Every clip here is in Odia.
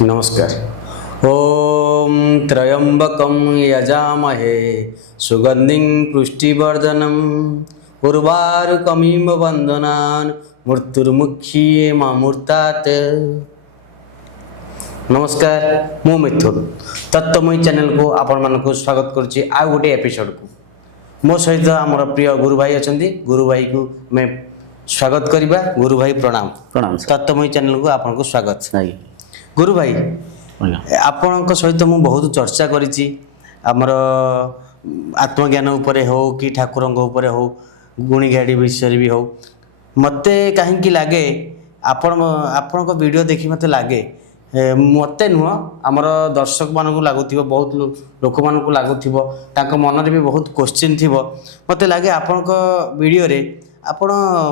नमस्कार। ओम त्र्यंबकं यजामहे सुगंधिं पुष्टिवर्धनम् उर्वारुकमिव बन्धनान् मृत्युर्मुक्षीये मामूर्तात्। नमस्कार, मु मिथुन तत्वमयी चैनल को आपण मानक स्वागत करुच्ची आ गोटे एपिसोड को। मो सहित आमर प्रिय गुरु भाई अच्छा, गुरु भाई को मैं स्वागत करवा। गुरु भाई प्रणाम। प्रणाम तत्वमयी चैनल को आपन को स्वागत। गुरु भाई आपण सहित मु बहुत चर्चा करिछि आमर आत्मज्ञान उपरे हो कि ठाकुरंग उपरे हो गुणी गाड़ी विषय भी हो। मते कहीं लगे आपण को वीडियो देखी मते लगे मते नुह आमर दर्शक मान को लगुव बहुत लोक मान को लगुव मन में भी बहुत क्वेश्चन थी मते लगे आपण वीडियो रे आपण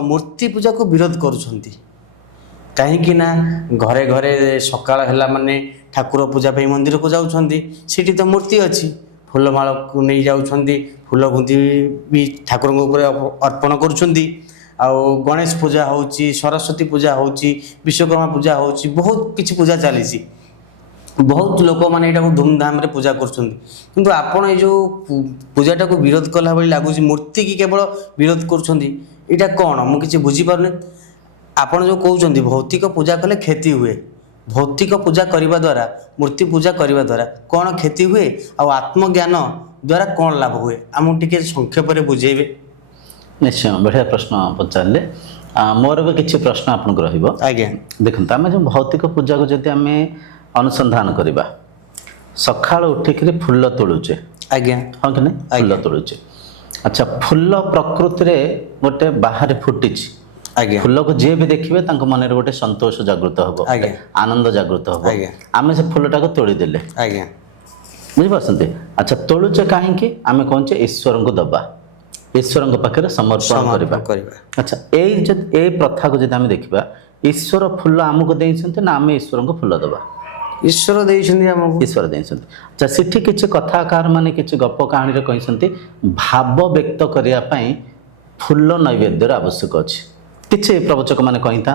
मूर्ति पूजा को विरोध करुछंती कहीं ना घरे घरे सकाळ है माने ठाकुर पूजा पे मंदिर को जाउछंती सिटी तो मूर्ति अच्छी फूलमाल को नहीं जाउछंती फूल गुंती भी ठाकुर अर्पण करुछंती। आउ गणेश पूजा होची सरस्वती पूजा होची विश्वकर्मा पूजा होची बहुत किछि पूजा चली बहुत लोक मैंने यहाँ धूमधाम रे पूजा कर आपण ये जो पूजाटा को विरोध कला भाई लगुच मूर्ति की केवल विरोध करा कौन मुझे बुझीपारे। आपण जो कहते भौतिक पूजा कले क्षति हुए भौतिक पूजा करने द्वारा मूर्ति पूजा करने द्वारा कौन क्षति हुए आत्मज्ञान द्वारा कौन लाभ हुए आम टे संक्षेप बुझेबे। निश्चय बढ़िया प्रश्न पचारे मोर भी किसी प्रश्न आपको रहा देखते आम जो भौतिक पूजा को जब आम अनुसंधान करवा सका उठिक फुल तोलुचे आज्ञा हाँ कि नहीं फुल तोलुचे। अच्छा फुल प्रकृति में गोटे बाहर फुटी फुल को जी भी देखिए मन गोटे संतोष जागृत हम आनंद जागृत हम आम से फुलटा को तोड़देले बुझीपार। अच्छा तोलुचे कहीं आम कहे ईश्वर को दबा ईश्वर पाखे समर्पण करवा। अच्छा ये प्रथा को जब आम देखा ईश्वर फुल आमको देते ना आम ईश्वर को फुल दबा ईश्वर ईश्वर देते। अच्छा सिटी किसी कथाकार माने किसी गप कहानी कहते भाव व्यक्त करने फुल नैवेद्यर आवश्यक अच्छी किसी प्रवचक मैंने कही था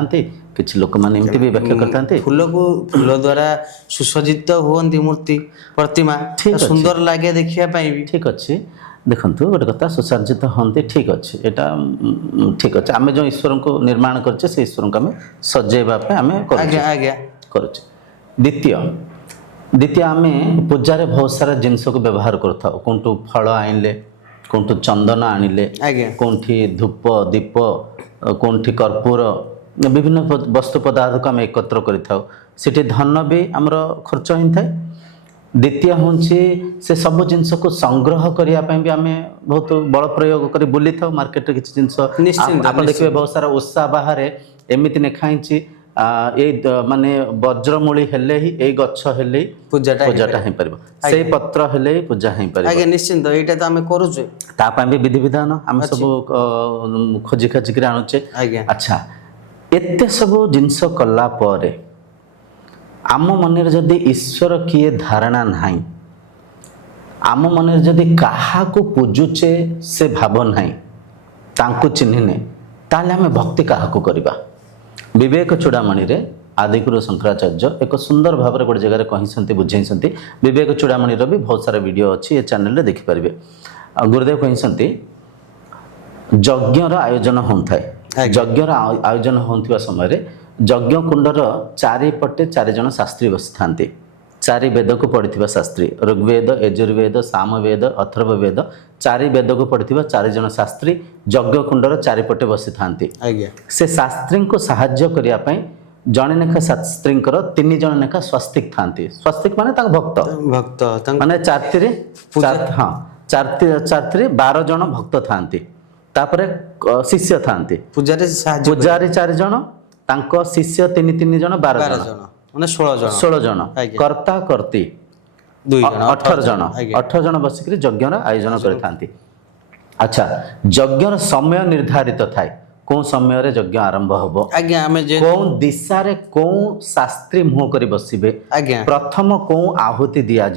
किसी लोक मैंने एमती भी व्याख्या करते फूल को फूल द्वारा सुसज्जित हुई मूर्ति प्रतिमा सुंदर लगे देखिए भी ठीक अच्छे। देखु गोटे कथा सुसज्जित हाँ ठीक अच्छे यहाँ ठीक अच्छे आम जो ईश्वर को निर्माण करछे से ईश्वर को आम सजेवाई आम कर। द्वितीय आम पूजार बहुत सारा जिनस को व्यवहार करता कौटू फल आनले कौटू चंदन आनिले कौटी धूप दीप कौटी कर्पूर विभिन्न वस्तु पदार्थ को आम एकत्र कर धन भी आमर खर्च होता है। द्वितीय हूँ से सब जिनस को संग्रह करने भी आम बहुत बल प्रयोग कर बुली था मार्केट किसी जिनस आप देखिए बहुत सारा उत्साह बाहर एमती लिखाई माने वज्रमूली हेले ही ए गच्छ हेले पूजाटा हो पारिबो से पत्र हेले ही पूजा हो पारिबो। आगे निश्चिंत एटा तो आमे करूचे ता पय भी विधि विधान हम सब खोजी खाजी कर आनुचे। अच्छा एते सब जिंस कला परे आम मन जदि ईश्वर किए धारणा नाही आम मन जदि काहा को पूजुचे से भाव नाही तांको चिन्हने ताले आमे भक्ति काहा को करबा। विवेक चूड़ामणि रे आदिगुरु शंकराचार्य एक सुंदर भाव में गोटे जगह कही बुझे विवेक चूड़ामणि भी बहुत सारा वीडियो अच्छी ये चैनल रे देखिपारे। गुरुदेव कही यज्ञर आयोजन होता है यज्ञर आयोजन होता समय यज्ञ कुंडर चारिपटे 4 जन शास्त्री बसी था चारि वेद को पढ़ी शास्त्री ऋग्वेद यजुर्वेद सामवेद अथर्ववेद 4 वेद को पढ़ी 4 जन शास्त्री यज्ञ कुंडर चारिपटे बसी था से शास्त्री को साहाय्य करने जड़े लेखा शास्त्री 3 जन लेखा स्वस्तिक था स्वस्तिक माने भक्त भक्त माने हाँ 12 जन भक्त था शिष्य था पूजारी 4 जन शिष्य 3 जन 12 जन माने 16 जन कर्ता कर्ती 18 जन बसिक यज्ञ आयोजन करते। अच्छा यज्ञ समय निर्धारित थाए कौन समय यज्ञ आरंभ हम कौन दिशा रे कौन शास्त्री मुह कर बसबे प्रथम कौन आहुति दिया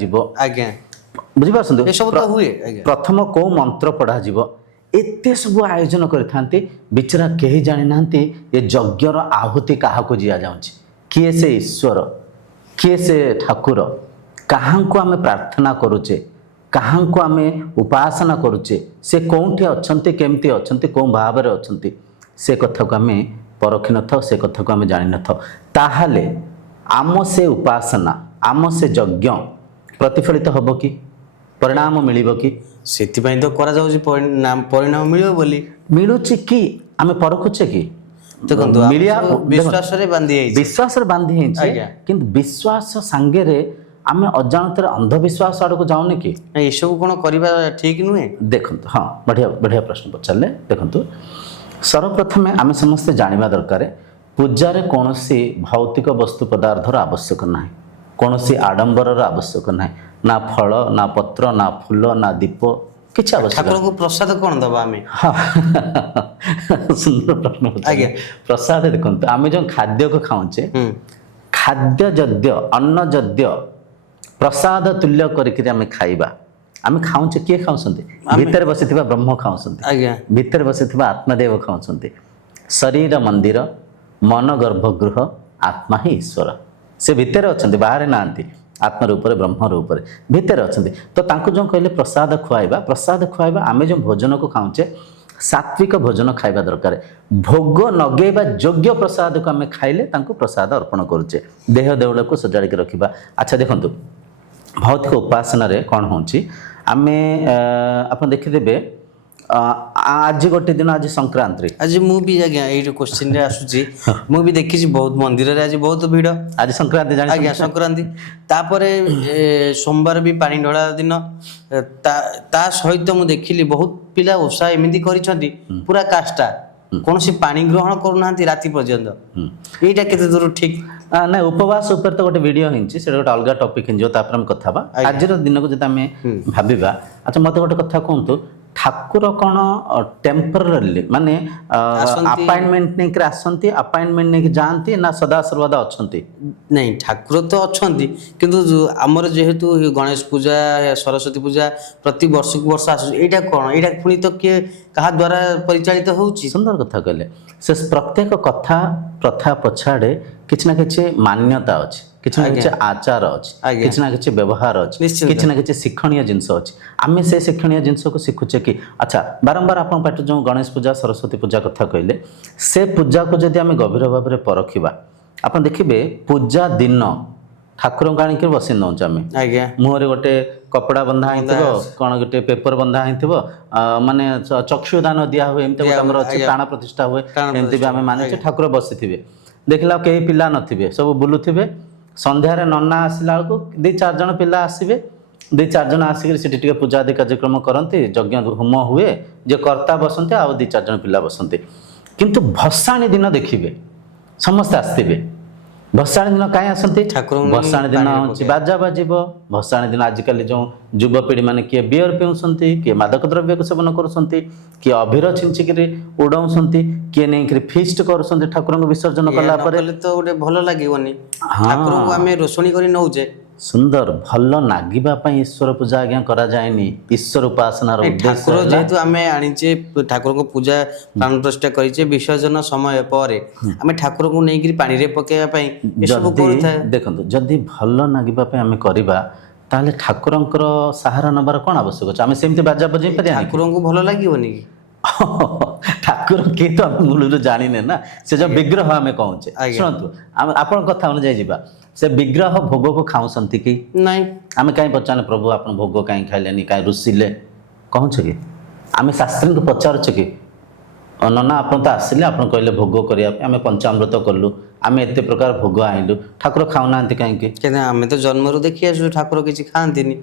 बुझीपार प्रथम कौ मंत्र पढ़ा एते सब आयोजन करते बिचरा कहीं जानी ना ये यज्ञर आहुति क्या जी जाऊँगी किए से ईश्वर किए से ठाकुर काहांको आमे प्रार्थना करुचे काहांको आमे उपासना करुचे से कौंठी अछंती केमती अछंती कौं भावरे अछंती से कथा को आमे परखि न थाओ से कथा को आमे जानि न थाओ ताहाले आम से उपासना आम से यज्ञ प्रतिफलित हबो कि परिणाम मिलिबो कि ସେଥିପାଇଁ ତ କରାଯାଉଛି ପରିଣାମ ମିଳିବ ବୋଲି मिलुची कि आमे परखुचे कि ଦେଖନ୍ତୁ ମିଳିଆ ବିଶ୍ୱାସରେ ବାନ୍ଧି ହେଇଛି विश्वास बांधी ହେଇଛି ଆଜ୍ଞା। କିନ୍ତୁ ବିଶ୍ୱାସ ସାଙ୍ଗରେ ଆମେ ଅଜାଣତରେ ଅନ୍ଧବିଶ୍ୱାସ ଆଡ଼କୁ ଯାଉନି କି ନାଇଁ, ଏସବୁ କ'ଣ କରିବା ଠିକ ନୁହେଁ? ଦେଖନ୍ତୁ ହଁ ବଢ଼ିଆ ବଢ଼ିଆ ପ୍ରଶ୍ନ ପଚାରିଲେ ଦେଖନ୍ତୁ ସର୍ବପ୍ରଥମେ ଆମେ ସମସ୍ତେ ଜାଣିବା ଦରକାର ପୂଜାରେ କୌଣସି ଭୌତିକ ବସ୍ତୁ ପଦାର୍ଥର ଆବଶ୍ୟକ ନାହିଁ କୌଣସି ଆଡ଼ମ୍ବରର ଆବଶ୍ୟକ ନାହିଁ ନା ଫଳ ନା ପତ୍ର ନା ଫୁଲ ନା ଦୀପ କିଛି ଆବଶ୍ୟକ ନାହିଁ। ଠାକୁରଙ୍କୁ ପ୍ରସାଦ କ'ଣ ଦବା ଆମେ? ହଁ ସୁନ୍ଦର ପ୍ରଶ୍ନ ଆଜ୍ଞା। ପ୍ରସାଦ ଦେଖନ୍ତୁ ଆମେ ଯେଉଁ ଖାଦ୍ୟକୁ ଖାଉଛେ ହୁଁ ଖାଦ୍ୟ ଯଦ୍ୟ ଅନ୍ନ ଯଦ୍ୟ ପ୍ରସାଦ ତୁଲ୍ୟ କରିକି ଆମେ ଖାଇବା ଆମେ ଖାଉଛେ କିଏ ଖାଉଛନ୍ତି ଭିତରେ ବସିଥିବା ବ୍ରହ୍ମ ଖାଉଛନ୍ତି ଆଜ୍ଞା ଭିତରେ ବସିଥିବା ଆତ୍ମଦେବ ଖାଉଛନ୍ତି ଶରୀର ମନ୍ଦିର ମନ ଗର୍ଭଗୃହ ଆତ୍ମା ହିଁ ଈଶ୍ୱର ସେ ଭିତରେ ଅଛନ୍ତି ବାହାରେ ନାହାନ୍ତି ଆତ୍ମ ରୂପରେ ବ୍ରହ୍ମ ରୂପରେ ଭିତରେ ଅଛନ୍ତି ତ ତାଙ୍କୁ ଯେଉଁ କହିଲେ ପ୍ରସାଦ ଖୁଆଇବା ଆମେ ଯେଉଁ ଭୋଜନକୁ ଖାଉଛେ ସାତ୍विक भोजन खाइबा दरकार भोग नगेबा योग्य प्रसाद को आम खाइले तांको प्रसाद अर्पण करुचे देह देउल को सजाड़ी के रखिबा। अच्छा देखंतु भौतिक उपासना रे कौन होची आम आप देखिदेबे आज गोटे दिन आज संक्रांति आज मु भी आज्ञा ये क्वेश्चन रे आसुची मु भी देखिছি बहुत मंदिर रे आज बहुत भीड़ आज संक्रांति जानि आज्ञा संक्रांति तापरे सोमवार भी पानी ढोला दिन ता सहित मु देखिली बहुत पिला ओषा एमिति करिसंती पूरा काष्टा कौन सी पानी ग्रहण करूनांती राति पर्यंत एटा केते दूर ठीक ना उपवास ऊपर तो गोटे वीडियो हिंची से गोटे अलग टॉपिक हिंजो तापर हम कथा बा आज दिन को जब आम भाविबा। अच्छा मत गोटे कथा कहतु ठाकुर कौन टेम्पररी माने अपॉइंटमेंट नहीं कर आसंती अपॉइंटमेंट नहीं जाती ना सदा सर्वदा अच्छंती नहीं ठाकुर तो अच्छंती किंतु हमर जेहेतु गणेश पूजा सरस्वती पूजा प्रति वर्ष को वर्ष आसु एटा कोन एटा पुनी तो के कहा द्वारा परिचालित होउची सुंदर कथा कहले से प्रत्येक कथा प्रथा पछाड़े किछ ना किछ मान्यता अछि किछ ना किछ आचार अछि किछ ना किछ व्यवहार अछि किछ ना किछ शिक्षणीय जिंस अछि आमे से शिक्षणीय जिंस को शिखुचे कि अच्छा बारंबार आपण पाठ जो गणेश पूजा सरस्वती पूजा कथा कहले से पूजा को जदि आमे गभीर भाव रे परखिबा आपण देखिबे पूजा दिन ठाकुर गाणी के बसिन दउछ आमे आज्ञा मुहरे गोटे कपड़ा बंधा हिथिबो कोन गोटे पेपर बंधा हिथिबो माने चक्षुदान दिया हुए एमते गोटे हमर अछि प्राण प्रतिष्ठा हुए एमते भी आमे माने ठाकुर बसिथिबे देखला केही पिला नथिबे सब बुलुथिबे संध्यार नन्ना आसला को 2-4 जन पिला आसीबे 2-4 जन आसिक सेठी टिके पूजा आदि कार्यक्रम करंती यज्ञ होम हुए जे कर्ता बसंते आ 2-4 जन पिला बसंते किंतु भसाणी दिन देखिबे समस्त आस्तिबे भसाणी दिन कहीं आसंती भसाणी दिन होची बाजा बाजिबो भसाणी दिन आजिकल जो युवपीढ़ी माने किए बियर पिउसंती किए मादक द्रव्य को सेवन करसंती किए अभिर छिंचिकरी उडौसंती किए नै कि फीस्ट करसंती ठाकुर को विसर्जन कला परे तो गोटे भलो लागिवनी ठाकुर को हमें रोशनी करी नउजे सुंदर भल नागिबा पई ईश्वर पूजा आज्ञा करा जायनी ईश्वर उपासना रो उद्देश्य ठाकुर जेहेतु आमे आनिचे ठाकुर को पूजा प्राण प्रतिष्ठा करिचे विसर्जन समय परे आमे ठाकुर को नै कि पानी रे पकेया पई ए सब करथा देखंतु जदी भल नागिबा पई आमे करिबा ताले ठाकुरंकर सहारा नबार कोन आवश्यक अछि आमे सेमति बाजा बजै परिया ठाकुर को भलो लागिवनी ठाकुर के तो मूल जानी ने ना से जो विग्रह आमे कहूचे सुनतु आपण कथा अनुଯାୟୀ ଯିବା से विग्रह भोग को खाऊसंती कि नहीं आमे काई पचाने प्रभु आपण भोग काई खाइलेनी काई रुसिले कहूछ कि आमे शास्त्री को पचारुछ कि नना आपण तो आसिले आपण कहले भोग करिया आमे पंचामृत करलु आमे एते प्रकार भोग आइलु ठाकुर खाउनांती काई कि केने आमे तो जन्मरु देखि आसु ठाकुर किछि खांतीनी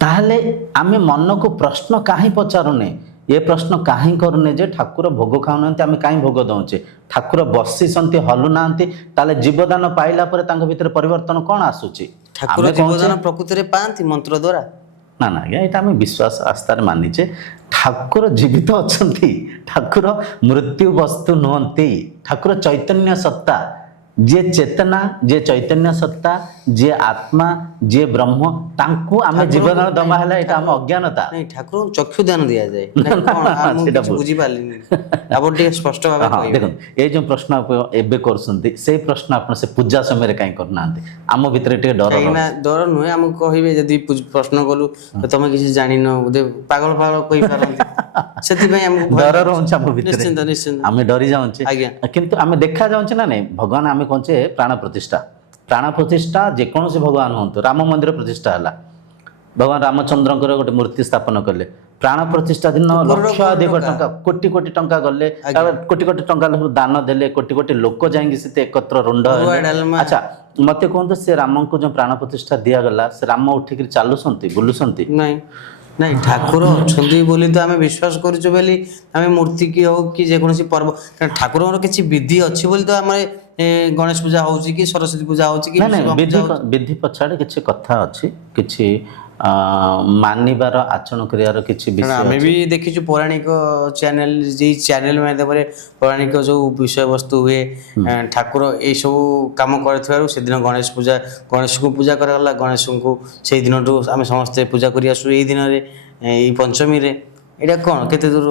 ताहले आमे मन को प्रश्न काहे पचारुने ये प्रश्न कहीं करूने जे ठाकुर भोग खाऊना आम कहीं भोग दौचे ठाकुर बसीसंती हलुनांती ताले जीवदान पाइला परे तांको भितर परिवर्तन कौन आसुची ठाकुर जीवदान प्रकृति रे पांती मंत्र द्वारा ना ना ये आम विश्वास आस्था रे मानिचे ठाकुर जीवित अछंती ठाकुर मृत्यु वस्तु नुहंती ठाकुर चैतन्य सत्ता जे चेतना जे चैतन्य सत्ता जे आत्मा जे ब्रह्म तांकु आमे जीवन दमा हला एटा हम अज्ञानता नहीं ठाकुर चक्षु दान दिया जाए ना कोन बुझी पालिनी आप टे स्पष्ट भाबे कहबे देखो ए जो प्रश्न आप एबे करसंती से प्रश्न आपण से पूजा समय रे काई करनांती आम भितर टे डर ना डर नुहे हम कहबे यदि प्रश्न कलु तमे किसी जानि न बोधे पागल पागल कहि पारंती सेति भाई हम डर रहउछ हम भितर निश्चिंत निश्चिंत आमे डरी जाउछ आज्ञा किंतु आमे देखा जाउछ ना नहीं भगवान आमे कहचे प्राण प्रतिष्ठा जे कौन से भगवान होंतु राम मंदिर प्रतिष्ठा हला भगवान रामचंद्रंकर गोटे मूर्ति स्थापन कले प्राण प्रतिष्ठा दिन लक्षाधिक टंका कोटी कोटी टंका गले कोटी कोटी टंका दान देले कोटी कोटी लोक जाएंगे से एकत्र रुंड अच्छा मते कहतो से राम को जो प्राण प्रतिष्ठा दिया गला से राम उठिक चालुसंती बुलुसंती नहीं नहीं ठाकुर अछंती बोली तो आमे विश्वास करूछु बोली आमे मूर्ति की हो कि जे कोनसी पर्व ठाकुरर किछि विधि अछि बोली तो आमे गणेश पूजा होउची कि सरस्वती पूजा होउची कि विधि पछाड़े किछि कथा अछि किछि मानिबार आचरण करियार किछि विषय आमे भी देखिछु पौराणिक चैनल जे चैनल माध्यम रे पौराणिक जो विषय वस्तु हुए ठाकुर ए सब काम करथारु से दिन गणेश को पूजा करला गणेश को से दिन तो आमे समस्त पूजा करि आसु ए दिन रे ए पंचमी रे एटा कोन केते दूर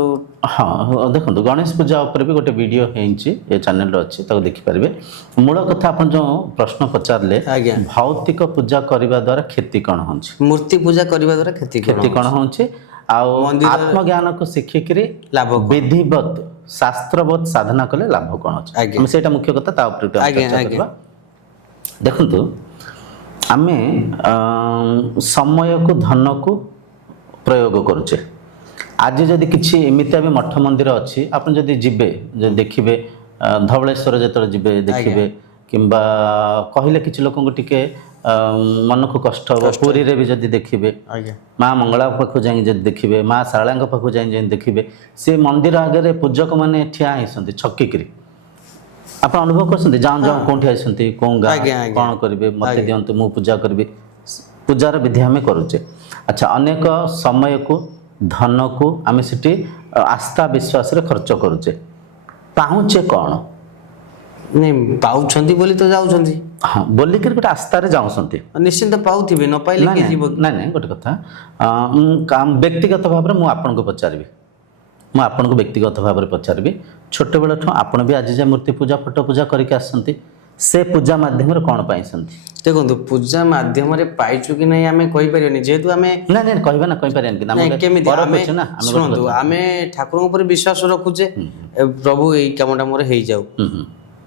हाँ देखो गणेश पूजा ऊपर भी गोटे वीडियो हेंची ए चैनल रे अछि ताको देखि परबे मूल कथा अपन जो प्रश्न पचारले भौतिक पूजा करबा द्वारा क्षति कोन होछि मूर्ति पूजा करबा द्वारा क्षति कोन होछि आ आत्मज्ञान को शिखिकरी लाभ विधिवत शास्त्रवत साधना कले लाभ कोन होछि हम सेटा मुख्य कथा ता ऊपर चर्चा करबा देखंतु आमे समय को धन को प्रयोग करूचे आज जदि किछि एमितिया भी मठ मंदिर अछि आपण जदि जिबे जे देखिबे धवळेश्वर जेतर जिबे देखिबे किंबा कहिले किछि लोकन को टिके मन को कष्ट हो पुरी रे भी जदि देखिबे मां मंगला पखु जाई जदि देखिबे मां सारळांग पखु जाई देखिबे से मंदिर आगे रे पूजक माने ठिया हिसंती छक्कीकरी आपण अनुभव करसंती जान जान कोठी आइसंती कोन गा कोन करबे मते दियंतु मु पूजा करबी पूजार विधि हमें करूचे अच्छा अनेक समय को धन को आमे सिटी आस्था विश्वास रे खर्च करूचे पाहुचे कोन नहीं पाउछंती बोली तो जाउछंती हां बोली कर गोटे आस्था रे जाउछंती निश्चित पाउथिबे न पाइले के जीव नहीं गोटे कथा काम व्यक्तिगत भाव रे मु आपन को पचारबी मु आपन को व्यक्तिगत भाव रे पचारबी छोटे बेला ठो आपन भी आज जे मूर्ति पूजा फोटो पूजा करके आसंती से पूजा माध्यम रे कोन पाइसंती देखो पूजा माध्यम रे पाइछु कि नहीं आमे कहि परियोनी जेतु आमे ना ना कहबा ना कहि परियन कि ना केमिति आमे सुनतु आमे ठाकुर ऊपर विश्वास रखुचे प्रभु एई कामटा मोर हेई जाऊ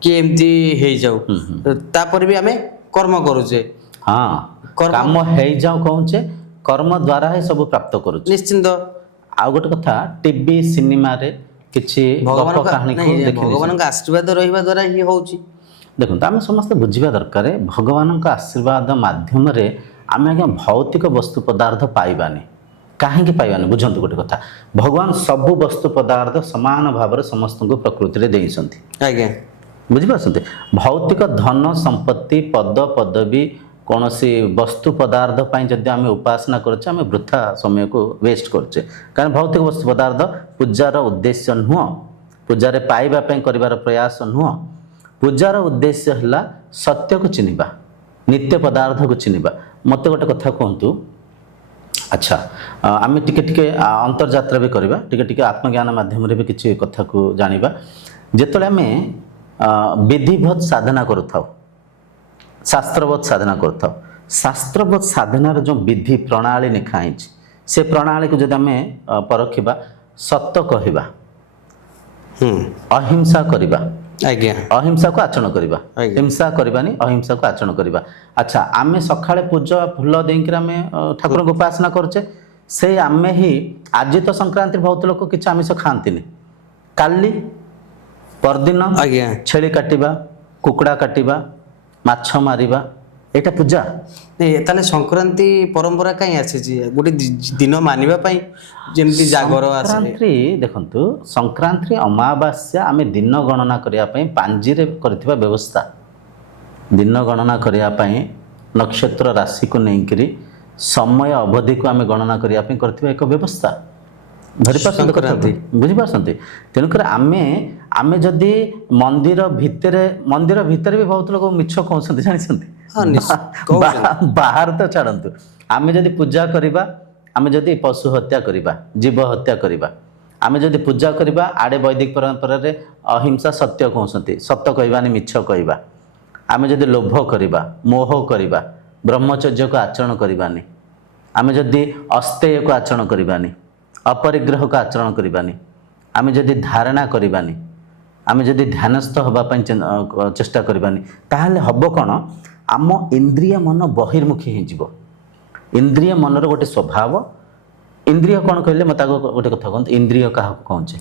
कि एमती हेई जाऊ तापर भी आमे कर्म करूचे हां काम हेई जाऊ कहूचे कर्म द्वारा ही सब प्राप्त करूचे निश्चित आ गोटे कथा टीवी सिनेमा रे किछि गप कहानी को देखि भगवान का आशीर्वाद रहिबा द्वारा ही होउची देखो आम समस्त बुझा दरकार भगवान का आशीर्वाद माध्यम रे आम आज्ञा भौतिक वस्तु पदार्थ पाइबानी कहीं पाइबानी बुझंतु गोटे कथा भगवान सबु वस्तु पदार्थ समान भाव समस्त को प्रकृति रे देइसंती आज्ञा बुझिपारसंती भौतिक धन संपत्ति पद पदवी कौन सी वस्तु पदार्थ पाई जदि आम उपासना करछे आम वृथा समय को वेस्ट करछे कारण भौतिक वस्तु पदार्थ पूजार उद्देश्य नुह पूजारे पाइबा पई करिवार प्रयास नुह पूजार उद्देश्य है सत्य को चिन्हवा नित्य पदार्थ को चिन्हवा मत गोटे कथा कहतु अच्छा आम टिके अंतर्जात्रा भी करवा टिके आत्मज्ञान माध्यम भी किसी कथा को जानिबा जेतले आम विधिवत साधना करूथाउ शास्त्रवत साधना करूथाउ शास्त्रवत साधनार जो विधि प्रणाली लिखाई से प्रणाली को जब आम परखिबा सत्य कहवा अहिंसा करवा अहिंसा को आचरण करवा हिंसा करवानी अहिंसा को आचरण करवा अच्छा आमे सकाळे पूजा फूल देकर आमे ठाकुर को उपासना करछे से आमे ही आज तो संक्रांति बहुत लोग किछ आमिष खांतिनी काली परदिन छेली काटिबा कुकुड़ा काटिबा माछ मारिबा एटा पूजा ताले संक्रांति परंपरा कहीं आसी गोटे दिन मानिबा पई जेमती जागर आसे संक्रांति देखंतु संक्रांति अमावास्या आमे दिन गणना करिया पई पांजी रे करथिबा व्यवस्था दिन गणना करिया पई नक्षत्र राशि को नेकरी समय अवधि को आमे गणना करिया पई करथिबा एक व्यवस्था ଧରିପାରୁଛନ୍ତି କଥାକୁ ବୁଝିପାରୁଛନ୍ତି। ତେଣୁକରି ଆମେ ଯଦି ମନ୍ଦିର ଭିତରେ ବି ବହୁତ ଲୋକ ମିଛ କହୁଛନ୍ତି ଜାଣିଛନ୍ତି, ବାହାରେ ତ ଛାଡ଼ନ୍ତୁ। ଆମେ ଯଦି ପୂଜା କରିବା, ଆମେ ଯଦି ପଶୁ ହତ୍ୟା କରିବା, ଜୀବ ହତ୍ୟା କରିବା, ଆମେ ଯଦି ପୂଜା କରିବା, ଆଡ଼େ ବୈଦିକ ପରମ୍ପରାରେ ଅହିଂସା ସତ୍ୟ କହୁଛନ୍ତି, ସତ କହିବାନି ମିଛ କହିବା। ଆମେ ଯଦି ଲୋଭ କରିବା, ମୋହ କରିବା, ବ୍ରହ୍ମଚର୍ଯ୍ୟକୁ ଆଚରଣ କରିବାନି, ଆମେ ଯଦି ଅସ୍ତେୟକୁ ଆଚରଣ କରିବାନି, ଅପରିଗ୍ରହକୁ ଆଚରଣ କରିବାନି, ଆମେ ଯଦି ଧାରଣା କରିବାନି, ଆମେ ଯଦି ଧ୍ୟାନସ୍ଥ ହେବା ପାଇଁ ଚେଷ୍ଟା କରିବାନି, ତାହେଲେ ହେବ କ'ଣ? ଆମ ଇନ୍ଦ୍ରିୟ ମନ ବହିର୍ମୁଖୀ ହେଇଯିବ। ଇନ୍ଦ୍ରିୟ ମନର ଗୋଟେ ସ୍ୱଭାବ। ଇନ୍ଦ୍ରିୟ କ'ଣ କହିଲେ ମୋତେ ଆଗ ଗୋଟେ କଥା କୁହନ୍ତୁ, ଇନ୍ଦ୍ରିୟ କାହାକୁ କହୁଛେ?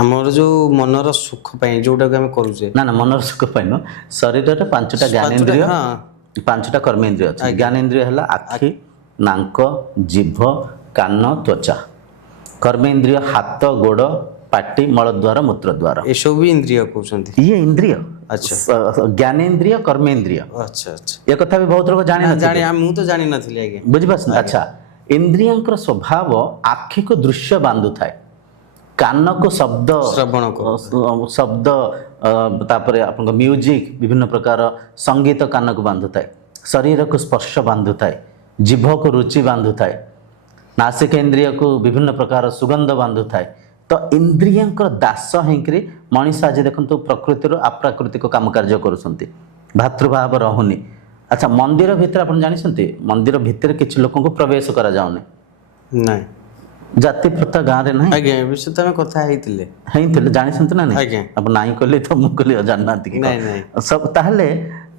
ଆମର ଯୋଉ ମନର ସୁଖ ପାଇଁ ଯୋଉଟାକୁ ଆମେ କରୁଛେ। ନା ମନର ସୁଖ ପାଇଁ ନୁହଁ, ଶରୀରରେ 5ଟା ଜ୍ଞାନେନ୍ଦ୍ରିୟ, 5ଟା କର୍ମେନ୍ଦ୍ରିୟ ଅଛି। ଜ୍ଞାନେନ୍ଦ୍ରିୟ ହେଲା ଆଖି, ନାକ, ଜିଭ, କାନ, ତ୍ୱଚା। କର୍ମେନ୍ଦ୍ରିୟ ହାତ, ଗୋଡ଼, ପାଟି, ମଳଦ୍ୱାର, ମୂତ୍ରଦ୍ୱାର, ଏସବୁ ବି ଇନ୍ଦ୍ରିୟ କହୁଛନ୍ତି। ଇଏ ଇନ୍ଦ୍ରିୟ। ଆଚ୍ଛା, ଜ୍ଞାନେନ୍ଦ୍ରିୟ, କର୍ମେନ୍ଦ୍ରିୟ। ଆଚ୍ଛା ଆଚ୍ଛା, ଏ କଥା ବି ବହୁତ ଲୋକ ଜାଣି, ମୁଁ ତ ଜାଣିନଥିଲି ଆଜ୍ଞା। ବୁଝିପାରୁଛନ୍ତି? ଆଚ୍ଛା, ଇନ୍ଦ୍ରିୟଙ୍କର ସ୍ୱଭାବ ଆଖିକୁ ଦୃଶ୍ୟ ବାନ୍ଧୁଥାଏ, କାନକୁ ଶବ୍ଦ ତାପରେ ଆପଣଙ୍କ ମ୍ୟୁଜିକ୍, ବିଭିନ୍ନ ପ୍ରକାର ସଙ୍ଗୀତ କାନକୁ ବାନ୍ଧୁଥାଏ, ଶରୀରକୁ ସ୍ପର୍ଶ ବାନ୍ଧୁଥାଏ, ଜିଭକୁ ରୁଚି ବାନ୍ଧୁଥାଏ, ନାସିକେନ୍ଦ୍ରିୟକୁ ବିଭିନ୍ନ ପ୍ରକାର ସୁଗନ୍ଧ ବାନ୍ଧୁଥାଏ। ତ ଇନ୍ଦ୍ରିୟଙ୍କର ଦାସ ହେଇକରି ମଣିଷ ଆଜି ଦେଖନ୍ତୁ ପ୍ରକୃତିରୁ ଆପ୍ରାକୃତିକ କାମ କାର୍ଯ୍ୟ କରୁଛନ୍ତି, ଭାତୃଭାବ ରହୁନି। ଆଚ୍ଛା, ମନ୍ଦିର ଭିତରେ ଆପଣ ଜାଣିଛନ୍ତି, ମନ୍ଦିର ଭିତରେ କିଛି ଲୋକଙ୍କୁ ପ୍ରବେଶ କରାଯାଉନି। ନାଇଁ, ଜାତି ପ୍ରଥା ଗାଁରେ ନାହିଁ ଆଜ୍ଞା, ଏ ବିଷୟରେ ତ ଆମେ କଥା ହେଇଥିଲେ ଜାଣିଛନ୍ତି ନା ନାଇଁ? ଆଜ୍ଞା, ଆପଣ ନାଇଁ କହିଲେ ତ ମୁଁ କହିଲି ଜାଣିନାହାନ୍ତି କି? ସବୁ ତାହେଲେ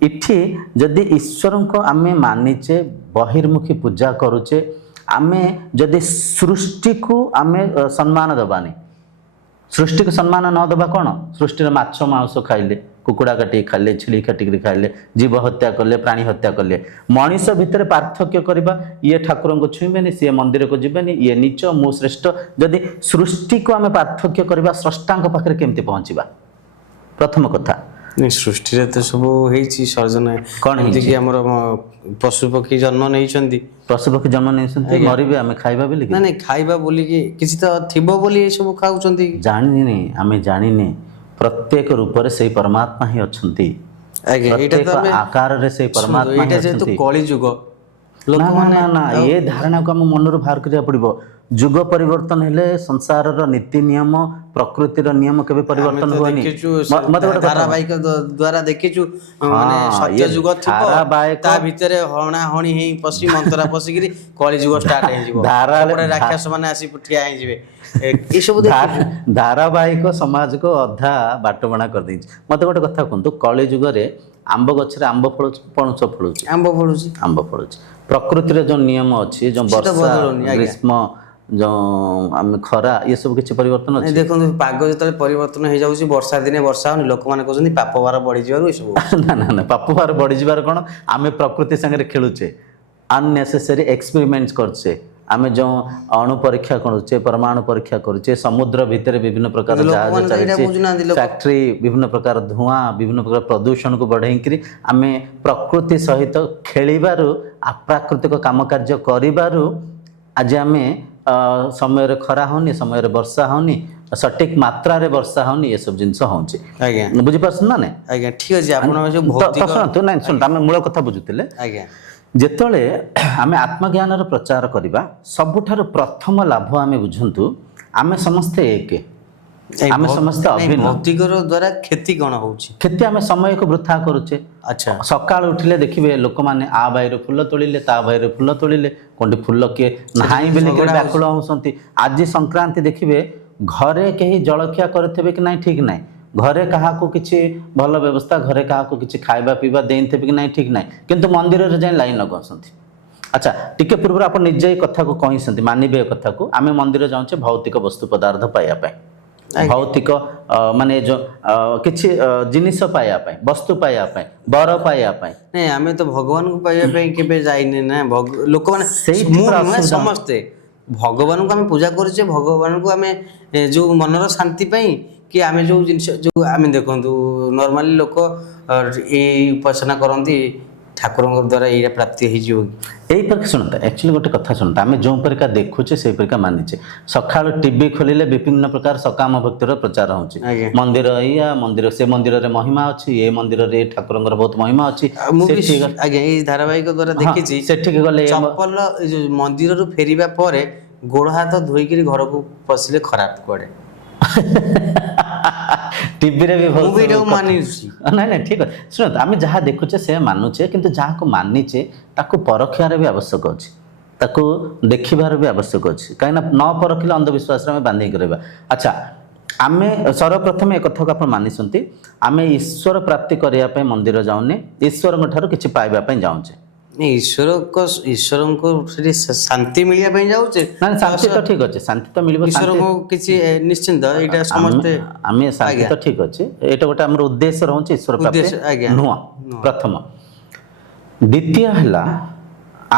ଏଠି ଯଦି ଈଶ୍ୱରଙ୍କୁ ଆମେ ମାନିଛେ, ବହିର୍ମୁଖୀ ପୂଜା କରୁଛେ, ଆମେ ଯଦି ସୃଷ୍ଟିକୁ ଆମେ ସମ୍ମାନ ଦେବାନି, ସୃଷ୍ଟିକୁ ସମ୍ମାନ ନ ଦେବା କ'ଣ? ସୃଷ୍ଟିର ମାଛ ମାଂସ ଖାଇଲେ, କୁକୁଡ଼ା କାଟିକି ଖାଇଲେ, ଛେଳି କାଟିକି ଖାଇଲେ, ଜୀବ ହତ୍ୟା କଲେ, ପ୍ରାଣୀ ହତ୍ୟା କଲେ, ମଣିଷ ଭିତରେ ପାର୍ଥକ୍ୟ କରିବା, ଇଏ ଠାକୁରଙ୍କୁ ଛୁଇଁବେନି, ସିଏ ମନ୍ଦିରକୁ ଯିବେନି, ଇଏ ନୀଚ, ମୁଁ ଶ୍ରେଷ୍ଠ। ଯଦି ସୃଷ୍ଟିକୁ ଆମେ ପାର୍ଥକ୍ୟ କରିବା, ସ୍ରଷ୍ଟାଙ୍କ ପାଖରେ କେମିତି ପହଞ୍ଚିବା? ପ୍ରଥମ କଥା, ସୃଷ୍ଟିରେ ତ ସବୁ ହେଇଛି ସର୍ଜନ। କ'ଣ ଏମିତିକି ଆମର ପଶୁପକ୍ଷୀ ଜନ୍ମ ନେଇଛନ୍ତି, ପଶୁପକ୍ଷୀ ଜନ୍ମ ନେଇଛନ୍ତି, ମରିବେ, ଆମେ ଖାଇବା ବୋଲି? ନାଇଁ, ଖାଇବା ବୋଲିକି କିଛି ତ ଥିବ ବୋଲି ଏସବୁ ଖାଉଛନ୍ତି। ଜାଣିନି, ଆମେ ଜାଣିନି, ପ୍ରତ୍ୟେକ ରୂପରେ ସେଇ ପରମାତ୍ମା ହିଁ ଅଛନ୍ତି। ଆଜ୍ଞା, ଏଇଟା ତ ଆକାରରେ ସେଇ ପରମାତ୍ମା ହିଁ ଅଛନ୍ତି। କଳି ଯୁଗ, ନା ଏ ଧାରଣାକୁ ଆମ ମନରୁ ବାହାର କରିବାକୁ ପଡ଼ିବ। ଯୁଗ ପରିବର୍ତ୍ତନ ହେଲେ ସଂସାରର ନୀତି ନିୟମ, ପ୍ରକୃତିର ନିୟମ କେବେ ପରିବର୍ତ୍ତନ ହୁଏନି। ଧାରାବାହିକ ଦ୍ୱାରା ଦେଖିଛୁ, ମାନେ ସତ୍ୟ ଯୁଗ ଥିବ, ତା ଭିତରେ ହଣା ହଣି ହେଇ ପଶି ମନ୍ତରା ପଶିକିରି କଳି ଯୁଗ ଷ୍ଟାର୍ଟ ହେଇଯିବ, ରାକ୍ଷସ ମାନେ ଆସି ଠିଆ ହେଇଯିବେ। ଏସବୁ ଧାରାବାହିକ ସମାଜକୁ ଅଧା ବାଟବଣା କରିଦେଇଛି। ମତେ ଗୋଟେ କଥା କୁହନ୍ତୁ, କଳି ଯୁଗରେ ଆମ୍ବ ଗଛରେ ଆମ୍ବ ଫଳୁଛି, ପଣସ ଫଳୁଛି? ଆମ୍ବ ଫଳୁଛି। ପ୍ରକୃତିର ଯୋଉ ନିୟମ ଅଛି, ଯୋଉ ବର୍ଷା, ଗ୍ରୀଷ୍ମ, ଯୋଉ ଆମେ ଖରା, ଏ ସବୁ କିଛି ପରିବର୍ତ୍ତନ ଅଛି? ଦେଖନ୍ତୁ, ପାଗ ଯେତେବେଳେ ପରିବର୍ତ୍ତନ ହେଇଯାଉଛି, ବର୍ଷା ଦିନେ ବର୍ଷା ହଉନି, ଲୋକମାନେ କହୁଛନ୍ତି ପାପ ଭାର ବଢିଯିବାରୁ ଏସବୁ। ନା, ପାପ ଭାର ବଢିଯିବାର କ'ଣ? ଆମେ ପ୍ରକୃତି ସାଙ୍ଗରେ ଖେଳୁଛେ, ଅନନେସେସାରୀ ଏକ୍ସପେରିମେଣ୍ଟ କରୁଛେ, ଆମେ ଯେଉଁ ଅଣୁ ପରୀକ୍ଷା କରୁଛେ, ପରମାଣୁ ପରୀକ୍ଷା କରୁଛେ, ସମୁଦ୍ର ଭିତରେ ବିଭିନ୍ନ ପ୍ରକାର ଜାହାଜ ଚାଲିଛି, ଫ୍ୟାକ୍ଟ୍ରି, ବିଭିନ୍ନ ପ୍ରକାର ଧୂଆଁ, ବିଭିନ୍ନ ପ୍ରକାର ପ୍ରଦୂଷଣକୁ ବଢ଼େଇକିରି ଆମେ ପ୍ରକୃତି ସହିତ ଖେଳିବାରୁ, ଆପ୍ରାକୃତିକ କାମ କାର୍ଯ୍ୟ କରିବାରୁ ଆଜି ଆମେ ସମୟରେ ଖରା ହଉନି, ସମୟରେ ବର୍ଷା ହଉନି, ସଠିକ ମାତ୍ରାରେ ବର୍ଷା ହଉନି, ଏସବୁ ଜିନିଷ ହଉଛି। ଆଜ୍ଞା, ବୁଝିପାରୁଛନ୍ତି ନା ନାଇଁ? ଆଜ୍ଞା, ଠିକ ଅଛି। ଆପଣ ଶୁଣନ୍ତୁ, ନାଇଁ ଶୁଣନ୍ତୁ, ଆମେ ମୂଳ କଥା ବୁଝୁଥିଲେ। ଆଜ୍ଞା, ଯେତେବେଳେ ଆମେ ଆତ୍ମଜ୍ଞାନର ପ୍ରଚାର କରିବା, ସବୁଠାରୁ ପ୍ରଥମ ଲାଭ ଆମେ ବୁଝନ୍ତୁ, ଆମେ ସମସ୍ତେ ଏକ, ଆମେ ସମସ୍ତେ ଅଭିନ୍ନ। ଭୌତିକର ଦ୍ୱାରା କ୍ଷତି କ'ଣ ହଉଛି? କ୍ଷତି, ଆମେ ସମୟକୁ ବୃଥା କରୁଛେ। ଆଚ୍ଛା, ସକାଳୁ ଉଠିଲେ ଦେଖିବେ ଲୋକମାନେ ଆ ବାଇରୁ ଫୁଲ ତୋଳିଲେ, ତା ବାଇରୁ ଫୁଲ ତୋଳିଲେ, କୋଉଠି ଫୁଲ କିଏ ନାହିଁ ବୋଲିକିରି ବ୍ୟାକୁଳ ହଉଛନ୍ତି। ଆଜି ସଂକ୍ରାନ୍ତି ଦେଖିବେ, ଘରେ କେହି ଜଳଖିଆ କରିଥିବେ କି ନାହିଁ ଠିକ ନାହିଁ, ଘରେ କାହାକୁ କିଛି ଭଲ ବ୍ୟବସ୍ଥା, ଘରେ କାହାକୁ କିଛି ଖାଇବା ପିଇବା ଦେଇଥିବେ କି ନାହିଁ ଠିକ ନାହିଁ, କିନ୍ତୁ ମନ୍ଦିରରେ ଯାଇ ଲାଇନ ଲଗାଉଛନ୍ତି। ଆଚ୍ଛା, ଟିକେ ପୂର୍ବରୁ ଆପଣ ନିଜେ ଏ କଥାକୁ କହିଛନ୍ତି, ମାନିବେ ଏ କଥାକୁ, ଆମେ ମନ୍ଦିର ଯାଉଛେ ଭୌତିକ ବସ୍ତୁ ପଦାର୍ଥ ପାଇବା ପାଇଁ, ଭୌତିକ ମାନେ ଯୋଉ କିଛି ଜିନିଷ ପାଇବା ପାଇଁ, ବସ୍ତୁ ପାଇବା ପାଇଁ, ବର ପାଇବା ପାଇଁ। ନାଇଁ, ଆମେ ତ ଭଗବାନଙ୍କୁ ପାଇବା ପାଇଁ କେବେ ଯାଇନେ ନା। ଲୋକମାନେ ସମସ୍ତେ ଭଗବାନଙ୍କୁ ଆମେ ପୂଜା କରୁଛେ, ଭଗବାନଙ୍କୁ ଆମେ ଯୋଉ ମନର ଶାନ୍ତି ପାଇଁ, କି ଆମେ ଯୋଉ ଜିନିଷ, ଯୋଉ ଆମେ ଦେଖନ୍ତୁ ନର୍ମାଲି ଲୋକ ଏଇ ଉପାସନା କରନ୍ତି, ଠାକୁରଙ୍କ ଦ୍ୱାରା ଏଇଟା ପ୍ରାପ୍ତି ହେଇଯିବ କି? এই পরীক্ষা শুনতে একচুয়ালি গোটে কথা শুনতে আমি যে পরীক্ষা দেখুছে সেই পরীক্ষা মানিছে সকালু টিভি খোলিলে বিভিন্ন প্রকার সকাম ভক্তির প্রচার হচ্ছে মন্দির ইয়া মন্দির সে মন্দিরের মহিমা ଅଛି ଏ ମନ୍ଦିରରେ ଏ ଠାକୁରଙ୍କର ବହୁତ ମହିମା ଅଛି ଆଜ୍ଞା ଏଇ ଧାରାବାହିକ ଦ୍ୱାରା ଦେଖିଛି ସେଠିକି ଗଲେ ଚପଲ ମନ୍ଦିରରୁ ଫେରିବା ପରେ ଗୋଡ଼ ହାତ ଧୋଇକିରି ଘରକୁ ପଶିଲେ ଖରାପ କୁଆଡ଼େ টিভিରେ ବି ମୁଁ ବି ଏଇଟାକୁ ମାନୁଛି ନାଇଁ ନାଇଁ ଠିକ ଅଛି ଶୁଣନ୍ତୁ ଆମେ ଯାହା ଦେଖୁଛେ ସେ ମାନୁଛେ କିନ୍ତୁ ଯାହାକୁ ମାନିଛେ ତାକୁ ପରଖିବାର ବି ଆବଶ୍ୟକ ଅଛି ତାକୁ ଦେଖିବାର ବି ଆବଶ୍ୟକ ଅଛି କାହିଁକିନା ନ ପରଖିଲେ ଅନ୍ଧବିଶ୍ୱାସରେ ଆମେ ବାନ୍ଧିକି ରହିବା ଆଚ୍ଛା ଆମେ ସର୍ବପ୍ରଥମେ ଏ କଥାକୁ ଆପଣ ମାନିଛନ୍ତି ଆମେ ଈଶ୍ୱର ପ୍ରାପ୍ତି କରିବା ପାଇଁ ମନ୍ଦିର ଯାଉନେ ଈଶ୍ୱରଙ୍କ ଠାରୁ କିଛି ପାଇବା ପାଇଁ ଯାଉଛେ ଈଶ୍ୱରଙ୍କୁ ସେଠି ଶାନ୍ତି ମିଳିବା ପାଇଁ ଯାଉଛେ ନା ଶାନ୍ତି ତ ଠିକ ଅଛି ଶାନ୍ତି ତ ମିଳିବ ଈଶ୍ୱରଙ୍କୁ କିଛି ନିଶ୍ଚିନ୍ତ ଏଇଟା ସମସ୍ତେ ଆମେ ଶାନ୍ତି ତ ଠିକ ଅଛି ଏଇଟା ଗୋଟେ ଆମର ଉଦ୍ଦେଶ୍ୟ ରହୁଛି ଈଶ୍ୱର ପ୍ରାପ୍ତି ନୁହଁ ପ୍ରଥମ ଦ୍ୱିତୀୟ ହେଲା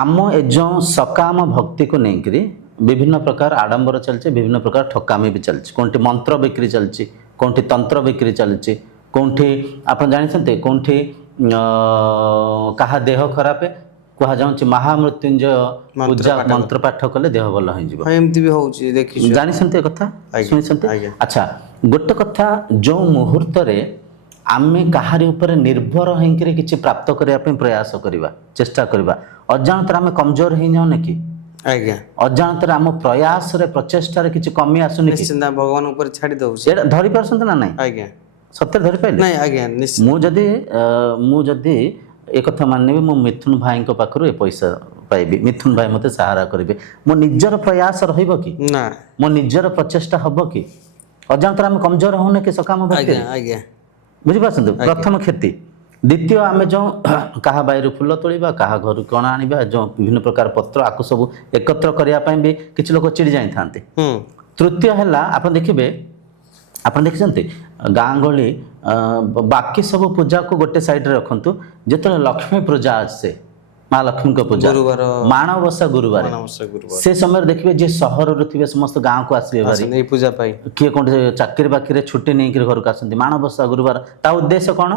ଆମ ଏ ଯେଉଁ ସକାମ ଭକ୍ତିକୁ ନେଇକରି ବିଭିନ୍ନ ପ୍ରକାର ଆଡ଼ମ୍ବର ଚାଲିଛି ବିଭିନ୍ନ ପ୍ରକାର ଠକାମି ବି ଚାଲିଛି କେଉଁଠି ମନ୍ତ୍ର ବିକ୍ରି ଚାଲିଛି କେଉଁଠି ତନ୍ତ୍ର ବିକ୍ରି ଚାଲିଛି କେଉଁଠି ଆପଣ ଜାଣିଛନ୍ତି କେଉଁଠି କାହା ଦେହ ଖରାପ କୁହାଯାଉଛି ମହାମୃତ୍ୟୁଞ୍ଜୟ ପୂଜା ମନ୍ତ୍ର ପାଠ କଲେ ଦେହ ଭଲ ହେଇଯିବ ଏମିତି ବି ହଉଛି ଦେଖିଛୁ ଜାଣିଛନ୍ତି ଏ କଥା ଶୁଣିଛନ୍ତି ଆଚ୍ଛା ଗୋଟେ କଥା ଯେଉଁ ମୁହୂର୍ତ୍ତରେ ଆମେ କାହାରି ଉପରେ ନିର୍ଭର ହେଇକରି କିଛି ପ୍ରାପ୍ତ କରିବା ପାଇଁ ପ୍ରୟାସ କରିବା ଚେଷ୍ଟା କରିବା ଅଜାଣତରେ ଆମେ କମଜୋର ହେଇଯାଉନେ କି ଆଜ୍ଞା ଅଜାଣତରେ ଆମ ପ୍ରୟାସରେ ପ୍ରଚେଷ୍ଟାରେ କିଛି କମି ଆସୁନି କି ଭଗବାନ ଉପରେ ଛାଡ଼ି ଦଉଛି ଏଇଟା ଧରି ପାରୁଛନ୍ତି ନା ନାଇଁ ଆଜ୍ଞା ସତରେ ଧରି ପାଇଲେ ନାଇଁ ଆଜ୍ଞା ମୁଁ ଯଦି ଏ କଥା ମାନିବି ମୁଁ ମିଥୁନ ଭାଇଙ୍କ ପାଖରୁ ଏ ପଇସା ପାଇବି ମିଥୁନ ଭାଇ ମୋତେ ସାହାରା କରିବେ ମୋ ନିଜର ପ୍ରୟାସ ରହିବ କି ନା ମୋ ନିଜର ପ୍ରଚେଷ୍ଟା ହବ କି ଅଜାଣତରେ ଆମେ କମଜୋର ହଉନେ କି ସକାମ ଭକ୍ତି ଆଜ୍ଞା ବୁଝିପାରୁଛନ୍ତି ପ୍ରଥମ କ୍ଷତି ଦ୍ୱିତୀୟ ଆମେ ଯେଉଁ କାହା ବାଇରୁ ଫୁଲ ତୋଳିବା କାହା ଘରୁ କଣ ଆଣିବା ଯେଉଁ ବିଭିନ୍ନ ପ୍ରକାର ପତ୍ର ଆକୁ ସବୁ ଏକତ୍ର କରିବା ପାଇଁ ବି କିଛି ଲୋକ ଚିଡ଼ି ଯାଇଥାନ୍ତି ତୃତୀୟ ହେଲା ଆପଣ ଦେଖିବେ ଆପଣ ଦେଖିଛନ୍ତି ଗାଁ ଗହଳି ବାକି ସବୁ ପୂଜାକୁ ଗୋଟେ ସାଇଡରେ ରଖନ୍ତୁ ଯେତେବେଳେ ଲକ୍ଷ୍ମୀ ପୂଜା ଆସେ ମା ଲକ୍ଷ୍ମୀଙ୍କ ପୂଜା ମାଣବସା ଗୁରୁବାର ସେ ସମୟରେ ଦେଖିବେ ଯିଏ ସହରରୁ ଥିବେ ସମସ୍ତ ଗାଁକୁ ଆସିବେ ଏଇ ପୂଜା ପାଇଁ କିଏ କୋଉଠି ଚାକିରି ବାକିରିରେ ଛୁଟି ନେଇକରି ଘରକୁ ଆସନ୍ତି ମାଣବସା ଗୁରୁବାର ତା ଉଦ୍ଦେଶ୍ୟ କ'ଣ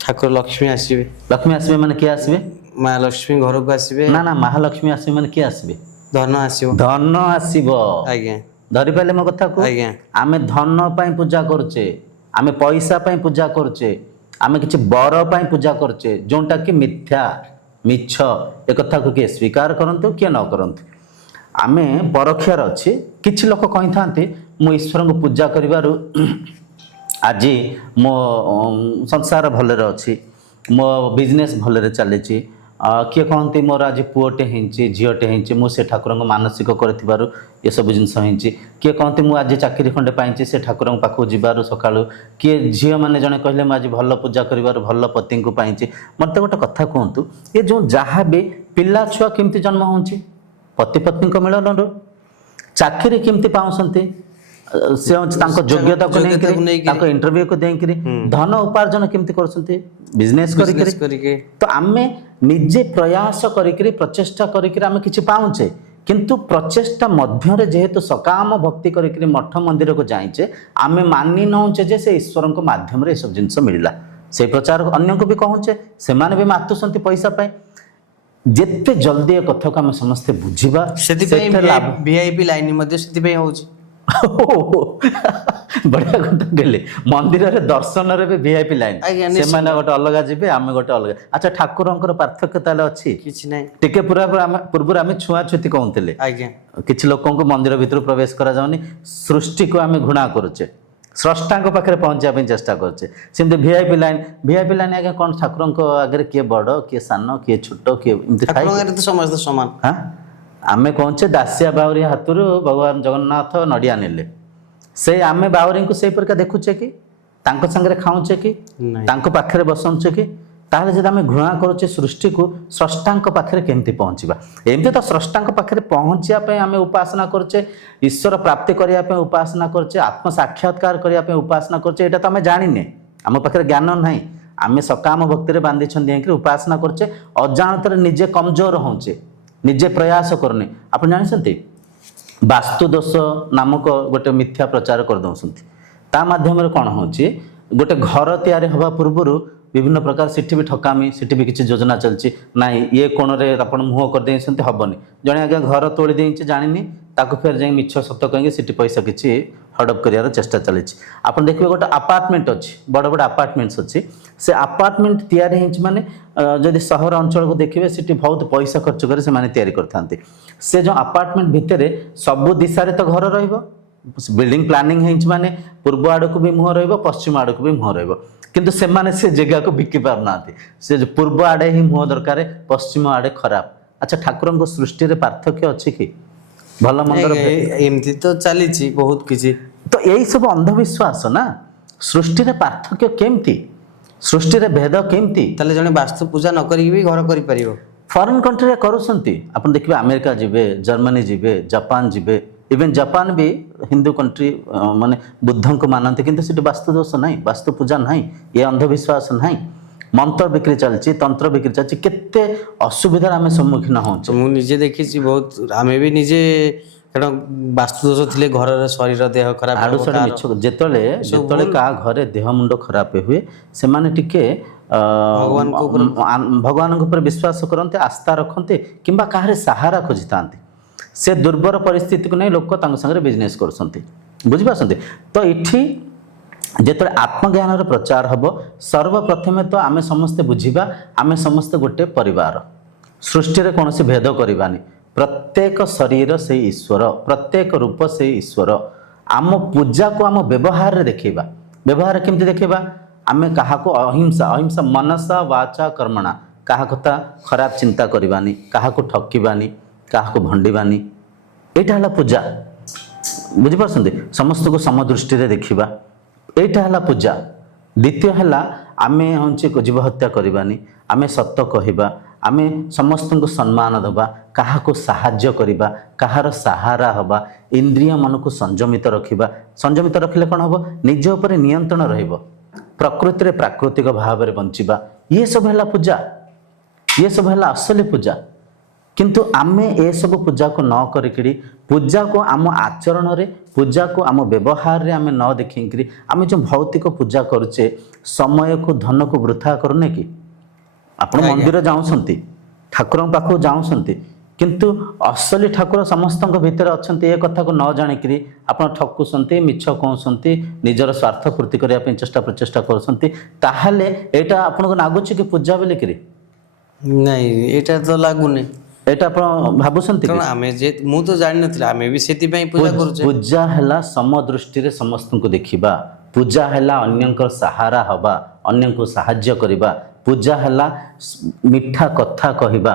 ଠାକୁର ଲକ୍ଷ୍ମୀ ଆସିବେ ମାନେ କିଏ ଆସିବେ ମା ଲକ୍ଷ୍ମୀ ଘରକୁ ଆସିବେ ନା ମହାଲକ୍ଷ୍ମୀ ଆସିବେ ମାନେ କିଏ ଆସିବେ ଧନ ଆସିବ ଆଜ୍ଞା ଧରିପାରିଲେ ମୋ କଥାକୁ ଆଜ୍ଞା ଆମେ ଧନ ପାଇଁ ପୂଜା କରୁଛେ ଆମେ ପଇସା ପାଇଁ ପୂଜା କରୁଛେ ଆମେ କିଛି ବର ପାଇଁ ପୂଜା କରୁଛେ ଯୋଉଟା କି ମିଥ୍ୟା ମିଛ ଏ କଥାକୁ କିଏ ସ୍ୱୀକାର କରନ୍ତୁ କିଏ ନ କରନ୍ତୁ ଆମେ ପରଖିବାର ଅଛି କିଛି ଲୋକ କହିଥାନ୍ତି ମୁଁ ଈଶ୍ୱରଙ୍କୁ ପୂଜା କରିବାରୁ ଆଜି ମୋ ସଂସାର ଭଲରେ ଅଛି ମୋ ବିଜନେସ୍ ଭଲରେ ଚାଲିଛି କିଏ କହନ୍ତି ମୋର ଆଜି ପୁଅଟେ ହେଇଛି ଝିଅଟେ ହେଇଛି ମୁଁ ସେ ଠାକୁରଙ୍କୁ ମାନସିକ କରିଥିବାରୁ ଏସବୁ ଜିନିଷ ହେଇଛି କିଏ କହନ୍ତି ମୁଁ ଆଜି ଚାକିରି ଖଣ୍ଡେ ପାଇଛି ସେ ଠାକୁରଙ୍କ ପାଖକୁ ଯିବାରୁ ସକାଳୁ କିଏ ଝିଅମାନେ ଜଣେ କହିଲେ ମୁଁ ଆଜି ଭଲ ପୂଜା କରିବାରୁ ଭଲ ପତିଙ୍କୁ ପାଇଛି ମୋତେ ଗୋଟେ କଥା କୁହନ୍ତୁ ଏ ଯେଉଁ ଯାହା ବି ପିଲା ଛୁଆ କେମିତି ଜନ୍ମ ହେଉଛି ପତି ପତ୍ନୀଙ୍କ ମିଳନରୁ ଚାକିରି କେମିତି ପାଉଛନ୍ତି ସେ ତାଙ୍କ ଯୋଗ୍ୟତାକୁ ନେଇକରି ତାଙ୍କ ଇଣ୍ଟରଭ୍ୟୁକୁ ଦେଇକରି ଧନ ଉପାର୍ଜନ କେମିତି କରୁଛନ୍ତି ବିଜନେସ୍ କରିକି ତ ଆମେ ନିଜେ ପ୍ରୟାସ କରିକିରି ପ୍ରଚେଷ୍ଟା କରିକିରି ଆମେ କିଛି ପାଉଛେ କିନ୍ତୁ ପ୍ରଚେଷ୍ଟା ମଧ୍ୟରେ ଯେହେତୁ ସକାମ ଭକ୍ତି କରିକିରି ମଠ ମନ୍ଦିରକୁ ଯାଇଛେ ଆମେ ମାନି ନେଉଛେ ଯେ ସେ ଈଶ୍ୱରଙ୍କ ମାଧ୍ୟମରେ ଏସବୁ ଜିନିଷ ମିଳିଲା ସେଇ ପ୍ରଚାର ଅନ୍ୟକୁ ବି କହୁଛେ ସେମାନେ ବି ମାତୁଛନ୍ତି ପଇସା ପାଇଁ ଯେତେ ଜଲ୍ଦି ଏ କଥାକୁ ଆମେ ସମସ୍ତେ ବୁଝିବା ସେଥିପାଇଁ ଭିଆଇପି ଲାଇନ ମଧ୍ୟ ସେଥିପାଇଁ ହେଉଛି ବଢିଆ କଥା କହିଲେ ମନ୍ଦିରରେ ଦର୍ଶନରେ ବି ଭିଆଇପି ଲାଇନ ସେମାନେ ଗୋଟେ ଅଲଗା ଯିବେ ଆମେ ଗୋଟେ ଅଲଗା ଆଚ୍ଛା ଠାକୁରଙ୍କର ପାର୍ଥକ୍ୟ ତାହେଲେ ଅଛି କିଛି ନାହିଁ ଟିକେ ପୂର୍ବରୁ ଆମେ ଛୁଆଛୁତି କହୁଥିଲେ କିଛି ଲୋକଙ୍କୁ ମନ୍ଦିର ଭିତରୁ ପ୍ରବେଶ କରାଯାଉନି ସୃଷ୍ଟିକୁ ଆମେ ଘୃଣା କରୁଛେ ସ୍ରଷ୍ଟାଙ୍କ ପାଖରେ ପହଞ୍ଚିବା ପାଇଁ ଚେଷ୍ଟା କରୁଛେ ସେମିତି ଭିଆଇପି ଲାଇନ ଆଜ୍ଞା କ'ଣ ଠାକୁରଙ୍କ ଆଗରେ କିଏ ବଡ଼ କିଏ ସାନ କିଏ ଛୋଟ କିଏ ଏମିତି ସମସ୍ତେ ସମାନ ଆମେ କହୁଛେ ଦାସିଆ ବାଉରୀ ହାତରୁ ଭଗବାନ ଜଗନ୍ନାଥ ନଡ଼ିଆ ନେଲେ ସେ ଆମେ ବାଉରୀଙ୍କୁ ସେଇ ପରିକା ଦେଖୁଛେ କି ତାଙ୍କ ସାଙ୍ଗରେ ଖାଉଛେ କି ତାଙ୍କ ପାଖରେ ବସାଉଛେ କି ତାହେଲେ ଯଦି ଆମେ ଘୃଣା କରୁଛେ ସୃଷ୍ଟିକୁ ସ୍ରଷ୍ଟାଙ୍କ ପାଖରେ କେମିତି ପହଞ୍ଚିବା ଏମିତି ତ ସ୍ରଷ୍ଟାଙ୍କ ପାଖରେ ପହଞ୍ଚିବା ପାଇଁ ଆମେ ଉପାସନା କରୁଛେ ଈଶ୍ୱର ପ୍ରାପ୍ତି କରିବା ପାଇଁ ଉପାସନା କରୁଛେ ଆତ୍ମ ସାକ୍ଷାତକାର କରିବା ପାଇଁ ଉପାସନା କରୁଛେ ଏଇଟା ତ ଆମେ ଜାଣିନେ ଆମ ପାଖରେ ଜ୍ଞାନ ନାହିଁ ଆମେ ସକାମ ଭକ୍ତିରେ ବାନ୍ଧିଛନ୍ତି ଯାଇକି ଉପାସନା କରୁଛେ ଅଜାଣତରେ ନିଜେ କମଜୋର ହଉଛେ ନିଜେ ପ୍ରୟାସ କରୁନି ଆପଣ ଜାଣିଛନ୍ତି ବାସ୍ତୁ ଦୋଷ ନାମକ ଗୋଟେ ମିଥ୍ୟା ପ୍ରଚାର କରିଦେଉଛନ୍ତି ତା ମାଧ୍ୟମରେ କ'ଣ ହେଉଛି ଗୋଟେ ଘର ତିଆରି ହେବା ପୂର୍ବରୁ ବିଭିନ୍ନ ପ୍ରକାର ସେଠି ବି ଠକାମି, ସେଠି ବି କିଛି ଯୋଜନା ଚାଲିଛି, ନାଇଁ ଇଏ କୋଣରେ ଆପଣ ମୁହଁ କରିଦେଇଛନ୍ତି ହବନି, ଜଣେ ଆଜ୍ଞା ଘର ତୋଳି ଦେଇଛି ଜାଣିନି, ତାକୁ ଫେର ଯାଇ ମିଛ ସତ କହିକି ସେଠି ପଇସା କିଛି ହଡପ କରିବାର ଚେଷ୍ଟା ଚାଲିଛି। ଆପଣ ଦେଖିବେ ଗୋଟେ ଆପାର୍ଟମେଣ୍ଟ ଅଛି, ବଡ଼ ବଡ଼ ଆପାର୍ଟମେଣ୍ଟସ୍ ଅଛି, ସେ ଆପାର୍ଟମେଣ୍ଟ ତିଆରି ହେଇଛି ମାନେ ଯଦି ସହର ଅଞ୍ଚଳକୁ ଦେଖିବେ ସେଠି ବହୁତ ପଇସା ଖର୍ଚ୍ଚ କରି ସେମାନେ ତିଆରି କରିଥାନ୍ତି। ସେ ଯେଉଁ ଆପାର୍ଟମେଣ୍ଟ ଭିତରେ ସବୁ ଦିଶାରେ ତ ଘର ରହିବ, ବିଲ୍ଡିଂ ପ୍ଲାନିଂ ହେଇଛି ମାନେ ପୂର୍ବ ଆଡ଼କୁ ବି ମୁହଁ ରହିବ, ପଶ୍ଚିମ ଆଡ଼କୁ ବି ମୁହଁ ରହିବ, କିନ୍ତୁ ସେମାନେ ସେ ଜାଗାକୁ ବିକି ପାରୁନାହାନ୍ତି। ସେ ପୂର୍ବ ଆଡ଼େ ହିଁ ମୁହଁ ଦରକାର, ପଶ୍ଚିମ ଆଡ଼େ ଖରାପ। ଆଚ୍ଛା, ଠାକୁରଙ୍କ ସୃଷ୍ଟିରେ ପାର୍ଥକ୍ୟ ଅଛି କି? ଭଲ ମନ୍ଦର ଏମିତି ତ ଚାଲିଛି ବହୁତ କିଛି। ତ ଏଇ ସବୁ ଅନ୍ଧବିଶ୍ୱାସ ନା, ସୃଷ୍ଟିରେ ପାର୍ଥକ୍ୟ କେମିତି, ସୃଷ୍ଟିରେ ଭେଦ କେମିତି? ତାହେଲେ ଜଣେ ବାସ୍ତୁ ପୂଜା ନ କରିକି ବି ଘର କରିପାରିବ? ଫରେନ୍ କଣ୍ଟ୍ରିରେ କରୁଛନ୍ତି, ଆପଣ ଦେଖିବେ ଆମେରିକା ଯିବେ, ଜର୍ମାନୀ ଯିବେ, ଜାପାନ ଯିବେ, ଇଭେନ୍ ଜାପାନ ବି ହିନ୍ଦୁ କଣ୍ଟ୍ରି, ମାନେ ବୁଦ୍ଧଙ୍କୁ ମାନନ୍ତି, କିନ୍ତୁ ସେଠି ବାସ୍ତୁ ଦୋଷ ନାହିଁ, ବାସ୍ତୁ ପୂଜା ନାହିଁ, ଏ ଅନ୍ଧବିଶ୍ୱାସ ନାହିଁ। ମନ୍ତ୍ର ବିକ୍ରି ଚାଲିଛି, ତନ୍ତ୍ର ବିକ୍ରି ଚାଲିଛି, କେତେ ଅସୁବିଧାର ଆମେ ସମ୍ମୁଖୀନ ହେଉଛୁ। ମୁଁ ନିଜେ ଦେଖିଛି ବହୁତ, ଆମେ ବି ନିଜେ, କାରଣ ବାସ୍ତୁ ଦୋଷ ଥିଲେ ଘରର ଶରୀର ଦେହ ଖରାପ ଆଡୁ ହେବ, ସାଡୁ ମିଛ, ଯେତେବେଳେ କାହା ଘରେ ଦେହ ମୁଣ୍ଡ ଖରାପ ହୁଏ ସେମାନେ ଟିକେ ଭଗବାନଙ୍କ ଉପରେ ବିଶ୍ୱାସ କରନ୍ତି, ଆସ୍ଥା ରଖନ୍ତି, କିମ୍ବା କାହାରି ସାହାରା ଖୋଜିଥାନ୍ତି। ସେ ଦୁର୍ବଳ ପରିସ୍ଥିତିକୁ ନେଇ ଲୋକ ତାଙ୍କ ସାଙ୍ଗରେ ବିଜନେସ୍ କରୁଛନ୍ତି, ବୁଝିପାରୁଛନ୍ତି? ତ ଏଠି ଯେତେବେଳେ ଆତ୍ମଜ୍ଞାନର ପ୍ରଚାର ହେବ, ସର୍ବପ୍ରଥମେ ତ ଆମେ ସମସ୍ତେ ବୁଝିବା ଆମେ ସମସ୍ତେ ଗୋଟେ ପରିବାର, ସୃଷ୍ଟିରେ କୌଣସି ଭେଦ କରିବାନି, ପ୍ରତ୍ୟେକ ଶରୀର ସେଇ ଈଶ୍ୱର, ପ୍ରତ୍ୟେକ ରୂପ ସେଇ ଈଶ୍ୱର। ଆମ ପୂଜାକୁ ଆମ ବ୍ୟବହାରରେ ଦେଖେଇବା। ବ୍ୟବହାର କେମିତି ଦେଖେଇବା? ଆମେ କାହାକୁ ଅହିଂସା, ଅହିଂସା ମନସା ବାଚା କର୍ମଣା, କାହା କଥା ଖରାପ ଚିନ୍ତା କରିବାନି, କାହାକୁ ଠକିବାନି, କାହାକୁ ଭଣ୍ଡିବାନି, ଏଇଟା ହେଲା ପୂଜା, ବୁଝିପାରୁଛନ୍ତି? ସମସ୍ତଙ୍କୁ ସମଦୃଷ୍ଟିରେ ଦେଖିବା, ଏଇଟା ହେଲା ପୂଜା। ଦ୍ୱିତୀୟ ହେଲା ଆମେ ହେଉଛି ଜୀବ ହତ୍ୟା କରିବାନି, ଆମେ ସତ କହିବା, ଆମେ ସମସ୍ତଙ୍କୁ ସମ୍ମାନ ଦେବା, କାହାକୁ ସାହାଯ୍ୟ କରିବା, କାହାର ସାହାରା ହେବା, ଇନ୍ଦ୍ରିୟ ମନକୁ ସଂଯମିତ ରଖିବା। ସଂଯମିତ ରଖିଲେ କ'ଣ ହେବ? ନିଜ ଉପରେ ନିୟନ୍ତ୍ରଣ ରହିବ, ପ୍ରକୃତିରେ ପ୍ରାକୃତିକ ଭାବରେ ବଞ୍ଚିବା। ଇଏ ସବୁ ହେଲା ପୂଜା, ଇଏ ସବୁ ହେଲା ଅସଲି ପୂଜା। କିନ୍ତୁ ଆମେ ଏସବୁ ପୂଜାକୁ ନ କରିକିରି, ପୂଜାକୁ ଆମ ଆଚରଣରେ, ପୂଜାକୁ ଆମ ବ୍ୟବହାରରେ ଆମେ ନ ଦେଖିକିରି, ଆମେ ଯେଉଁ ଭୌତିକ ପୂଜା କରୁଛେ, ସମୟକୁ ଧନକୁ ବୃଥା କରୁନେ କି? ଆପଣ ମନ୍ଦିର ଯାଉଛନ୍ତି, ଠାକୁରଙ୍କ ପାଖକୁ ଯାଉଛନ୍ତି, କିନ୍ତୁ ଅସଲି ଠାକୁର ସମସ୍ତଙ୍କ ଭିତରେ ଅଛନ୍ତି ଏ କଥାକୁ ନ ଜାଣିକିରି ଆପଣ ଠକୁଛନ୍ତି, ମିଛ କହୁଛନ୍ତି, ନିଜର ସ୍ୱାର୍ଥ ପୂର୍ତ୍ତି କରିବା ପାଇଁ ପ୍ରଚେଷ୍ଟା କରୁଛନ୍ତି, ତାହେଲେ ଏଇଟା ଆପଣଙ୍କୁ ଲାଗୁଛି କି ପୂଜା ବୋଲିକିରି? ନାଇଁ, ଏଇଟା ତ ଲାଗୁନି। ଏଇଟା ଆପଣ ଭାବୁଛନ୍ତି? ଆମେ ଯେ, ମୁଁ ତ ଜାଣିନଥିଲି, ଆମେ ବି ସେଥିପାଇଁ ପୂଜା କରୁଛେ। ପୂଜା ହେଲା ସମଦୃଷ୍ଟିରେ ସମସ୍ତଙ୍କୁ ଦେଖିବା, ପୂଜା ହେଲା ଅନ୍ୟଙ୍କର ସାହାରା ହେବା, ଅନ୍ୟଙ୍କୁ ସାହାଯ୍ୟ କରିବା, ପୂଜା ହେଲା ମିଠା କଥା କହିବା,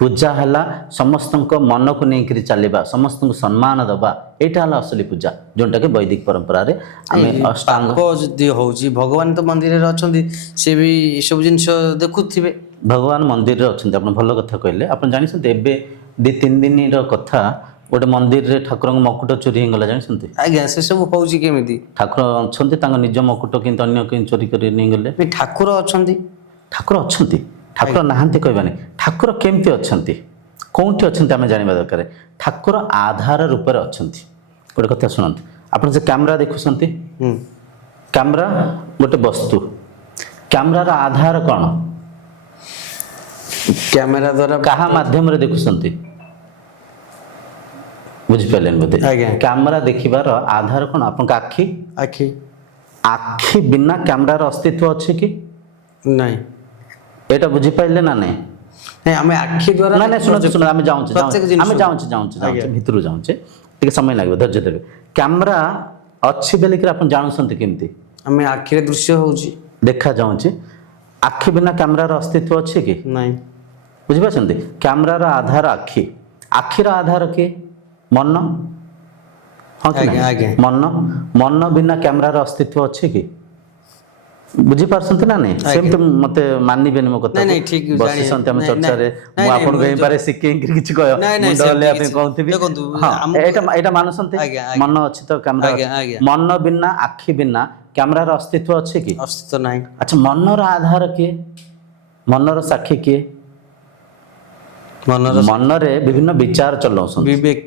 ପୂଜା ହେଲା ସମସ୍ତଙ୍କ ମନକୁ ନେଇକରି ଚାଲିବା, ସମସ୍ତଙ୍କୁ ସମ୍ମାନ ଦେବା। ଏଇଟା ହେଲା ଅସଲି ପୂଜା, ଯେଉଁଟାକି ବୈଦିକ ପରମ୍ପରାରେ ଆମେ ଅଷ୍ଟାଙ୍ଗ। ଯଦି ହେଉଛି, ଭଗବାନ ତ ମନ୍ଦିରରେ ଅଛନ୍ତି, ସେ ବି ଏସବୁ ଜିନିଷ ଦେଖୁଥିବେ। ଭଗବାନ ମନ୍ଦିରରେ ଅଛନ୍ତି, ଆପଣ ଭଲ କଥା କହିଲେ। ଆପଣ ଜାଣିଛନ୍ତି ଏବେ 2-3 ଦିନର କଥା, ଗୋଟେ ମନ୍ଦିରରେ ଠାକୁରଙ୍କ ମକୁଟ ଚୋରି ହେଇଗଲା, ଜାଣିଛନ୍ତି? ଆଜ୍ଞା, ସେ ସବୁ ହେଉଛି କେମିତି? ଠାକୁର ଅଛନ୍ତି, ତାଙ୍କ ନିଜ ମକୁଟ କିନ୍ତୁ ଅନ୍ୟ କେମିତି ଚୋରି କରି ନେଇଗଲେ। ଠାକୁର ଅଛନ୍ତି, ଠାକୁର ଅଛନ୍ତି, ଠାକୁର ନାହାନ୍ତି କହିବାନି। ଠାକୁର କେମିତି ଅଛନ୍ତି, କେଉଁଠି ଅଛନ୍ତି ଆମେ ଜାଣିବା ଦରକାର। ଠାକୁର ଆଧାର ରୂପରେ ଅଛନ୍ତି। ଗୋଟେ କଥା ଶୁଣନ୍ତୁ, ଆପଣ ଯେ କ୍ୟାମେରା ଦେଖୁଛନ୍ତି, କ୍ୟାମେରା ଗୋଟେ ବସ୍ତୁ, କ୍ୟାମେରାର ଆଧାର କ'ଣ? କ୍ୟାମେରା ଦ୍ୱାରା କାହା ମାଧ୍ୟମରେ ଦେଖୁଛନ୍ତି? ବୁଝିପାରିଲେନି ବୋଧେ? ଆଜ୍ଞା। କ୍ୟାମେରା ଦେଖିବାର ଆଧାର କ'ଣ? ଆପଣଙ୍କ ଆଖି। ଆଖି। ଆଖି ବିନା କ୍ୟାମେରାର ଅସ୍ତିତ୍ୱ ଅଛି କି? ନାଇଁ। ଏଇଟା ବୁଝିପାରିଲେ ନା ନାଇଁ? ନାଇଁ, ଆମେ ଆଖି ଦ୍ୱାରା ନାଇଁ, ଶୁଣନ୍ତୁ, ଆମେ ଯାଉଛେ, ଭିତରୁ ଯାଉଛେ, ଟିକେ ସମୟ ଲାଗିବ, ଧୈର୍ଯ୍ୟ ଦେବେ। କ୍ୟାମେରା ଅଛି ବୋଲିକି ଆପଣ ଜାଣୁଛନ୍ତି କେମିତି? ଆମେ ଆଖିରେ ଦୃଶ୍ୟ ହେଉଛି, ଦେଖାଯାଉଛି। ଆଖି ବିନା କ୍ୟାମେରାର ଅସ୍ତିତ୍ୱ ଅଛି କି? ନାଇଁ। ବୁଝିପାରୁଛନ୍ତି? କ୍ୟାମେରାର ଆଧାର ଆଖି, ଆଖିର ଆଧାର କିଏ? ମନ। ହଁ କି ନା? ମନ। ମନ ବିନା କ୍ୟାମେରାର ଅସ୍ତିତ୍ୱ ଅଛି କି? ବୁଝିପାରୁଛନ୍ତି ନା ନାଇଁ? ସେମିତି ମତେ ମାନିବେନି ମୋ କଥା। ବସିଛନ୍ତି ଆମେ ଚର୍ଚ୍ଚାରେ, ମୁଁ ଆପଣଙ୍କୁ ହେଇପାରେ ଶିଖେଇକି କିଛି କହିବ, ମୁଣ୍ଡ ହଲେଇବା ପାଇଁ କହୁଥିବି। ଏଇଟା ମାନୁଛନ୍ତି? ମନ ଅଛି ତ କ୍ୟାମେରା? ମନ ବିନା, ଆଖି ବିନା କ୍ୟାମେରାର ଅସ୍ତିତ୍ୱ ଅଛି କି? ଅସ୍ତିତ୍ୱ ନାହିଁ। ଆଚ୍ଛା, ମନର ଆଧାର କିଏ? ମନର ସାକ୍ଷୀ କିଏ? ମନରେ ବିଭିନ୍ନ ବିଚାର ଚଲାଉଛନ୍ତି। ବିବେକ।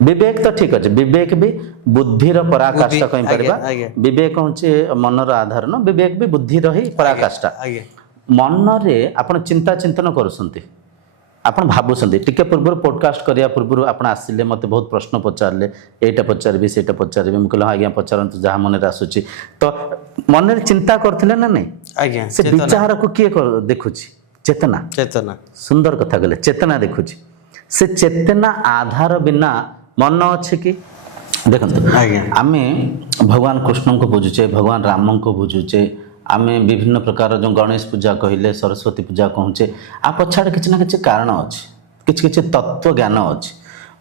विवेक तो ठीक अच्छे विवेक भी बुद्धिर पराकाष्ठा कहि परिबा विवेक होचे मनर आधार न विवेक भी बुद्धिर ही पराकाष्ठा मन रे आपण चिंता चिंतन करूसंती आपण भाबुसंती टिके पूर्व पॉडकास्ट करिया पूर्व आपण आसिले मते बहुत प्रश्न पचारले एटा पचारबी सेटा पचारबी हम कहलो आज्ञा पचारंतु जहा मन रे आसुची तो मन रे चिंता करथिले ना नहीं आज्ञा से विचार को किए देखुची चेतना चेतना सुंदर कथा कहले चेतना देखुची से चेतना आधार बिना मन अच्छे कि देखते आमे भगवान कृष्ण को बुझुचे भगवान राम को बुझुचे आमे विभिन्न प्रकार जो गणेश पूजा कहले सरस्वती पूजा कहूचे आ पछाड़ किछि ना किछि कारण अछि किछि किछि तत्व ज्ञान अछि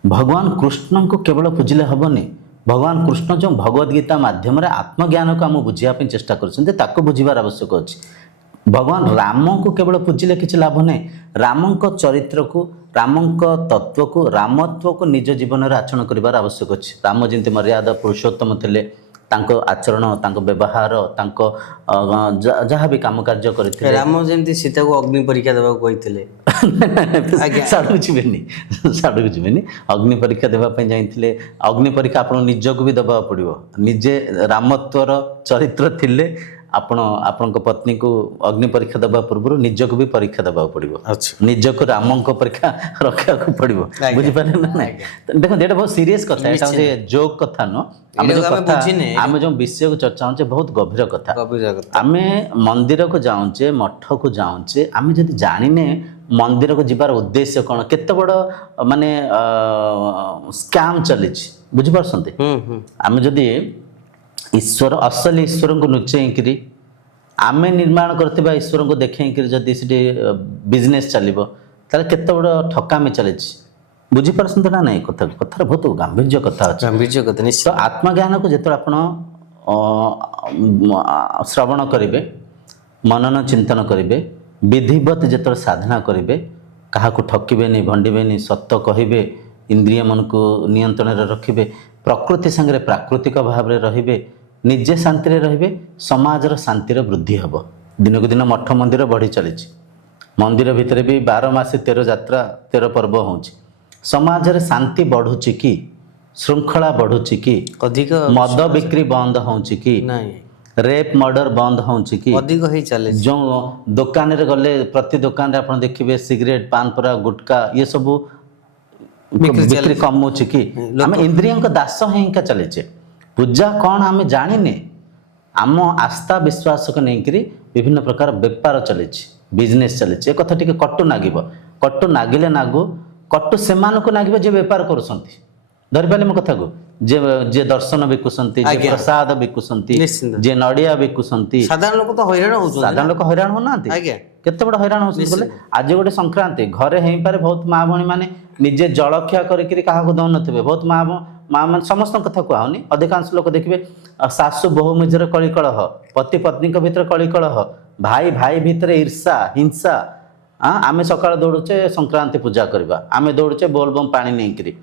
भगवान कृष्ण को केवल पूजिले हबनी भगवान कृष्ण जो भगवद गीता माध्यम रे आत्मज्ञान को हम बुझिया पे चेष्टा करछन्ते ताको बुझिबार आवश्यक अछि भगवान राम को केवल पूजिले किछि लाभ नै राम को चरित्र को राम को तत्व को रामत्व को निज जीवन में आचरण करिवार आवश्यक अछि राम जेंति मर्यादा पुरुषोत्तम थिले तांको आचरण तांको व्यवहार तांको जहाँ भी काम कार्य करथिले राम जेंति सीता को अग्नि परीक्षा देबा कहिथिले साडू जिबेनी अग्नि परीक्षा देबा पय जाइथिले अग्नि परीक्षा आपण निजको भी देबा पड़िबो निजे रामत्वर चरित्र थिले आपण आपनक पत्नी को अग्नि परीक्षा देबा पूर्व निजको भी परीक्षा देबा पड़िबो अच्छा निजको रामन को परीक्षा रखा को पड़िबो बुझि पारे ना नहीं देखो एटा बहुत सीरियस कथा एटा जे जोक कथा न हम जो विषय को चर्चा होचे बहुत गभीर कथा आमे मंदिर को जाउचे मठ को जाउचे आमे जदि जानिने मंदिर को जिबार उद्देश्य कोन केते बड़ माने स्कैम चली बुझि परसंते आमे जदि ईश्वर असल ईश्वर को नुचेकरी आमे निर्माण करथिबा ईश्वर को देखेकरी जदि सिटी बिजनेस चलिबो ताले केते बड़ ठकामी चले बुझी परसंत ना नहीं कथा कथा बहुत गांभीर्य कथा अछि गांभीर्य कथा निश्चय तो आत्मज्ञान को जेतरा आपण श्रवण करिवे मनन चिंतन करिवे विधिवत जेतरा साधना करिवे काहा को ठकिबे नहीं भंडिबे नहीं सत्य कहिबे इंद्रिय मन को नियंत्रण रे रखिबे प्रकृति संगे प्राकृतिक भाव रे रहिबे निजे शांति रे रहिबे समाजर शांतिर वृद्धि हबो दिन को दिन मठ मंदिर बढ़ी चली मंदिर भितर भी 12 मासी 13 यात्रा 13 पर्व होउची समाज रे शांति बढ़ुची कि श्रृंखला बढ़ुची कि अधिक मद बिक्री बंद होउची कि नहीं रेप मर्डर बंद होउची कि अधिक ही चले जो दुकान रे गले प्रति दुकान रे आपण देखिबे सिगरेट पान परा गुटखा ये सब बिक्री कम होची कि हम इंद्रियों का दास हेंका चले छे पूजा कौन आम जाने आम आस्था विश्वास को लेकर विभिन्न प्रकार बेपार चली बिजनेस चली कथा टी कटु नागिब कटु नागिले नागु कटु से नागिब जे बेपार करुँच धरिपारे मो कथा को जे दर्शन बिकुंट जे प्रसाद बिकुंट जे नड़िया बिकुंट साधारण लोक तो हैरान हो साधारण लोक हैरान होना केते बड़ हैरान हो आज गोटे संक्रांति घरे हेई पारे बहुत माँ भणी माने निजे जलखिया करिकरी काहाको दौन नथिबे बहुत माँ मान समस्त कथा कहनी अधिकांश लोक देखिए सासु बहु मझे कलिकलह पति पत्नी भीतर कलिकलह भाई भाई भीतर ईर्षा हिंसा आमे सकाळ दौड़ुचे संक्रांति पूजा करबा आमे दौड़ुचे बोलबम पानी नहीं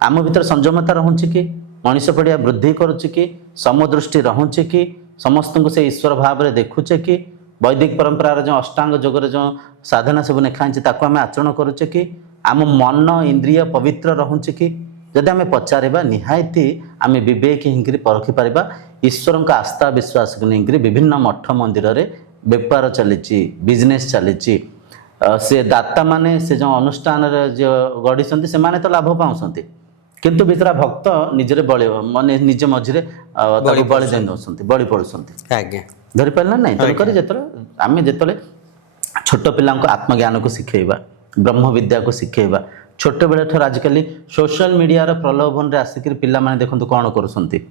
आम भीतर संयमता रहुची कि मनीष पड़िया वृद्धि करुचे कि समदृष्टि रहुचे कि समस्त को से ईश्वर भाव में देखुचे कि वैदिक परंपरा जो अष्टांग योग जो साधना सब नेखाई ताको आम आचरण करुचे कि आम मन इंद्रिय पवित्र रहुचे कि जदि आम पचारिबा निहायती आम विवेक हिंकरी परखि पारिबा ईश्वर का आस्था विश्वास को लेकर विभिन्न मठ मंदिर रे बेपार चली बिजनेस चली से दाता माने से जो अनुष्ठान जो गढ़ी से माने तो लाभ पाउछंती किंतु भितरा भक्त निजरे बळी माने निज मझिरे बळी देन दउछंती बळी पडुछंती आज्ञा धरि पारला नै तन करी जेतले आमे जेतले छोट पिलांको आत्मज्ञान को सिखेइबा ब्रह्म विद्या को सिखेइबा छोट बेले ठर आजकल सोशल मीडिया रे प्रलोभन रे आसिक पिला माने देखंतु कोन करूछंती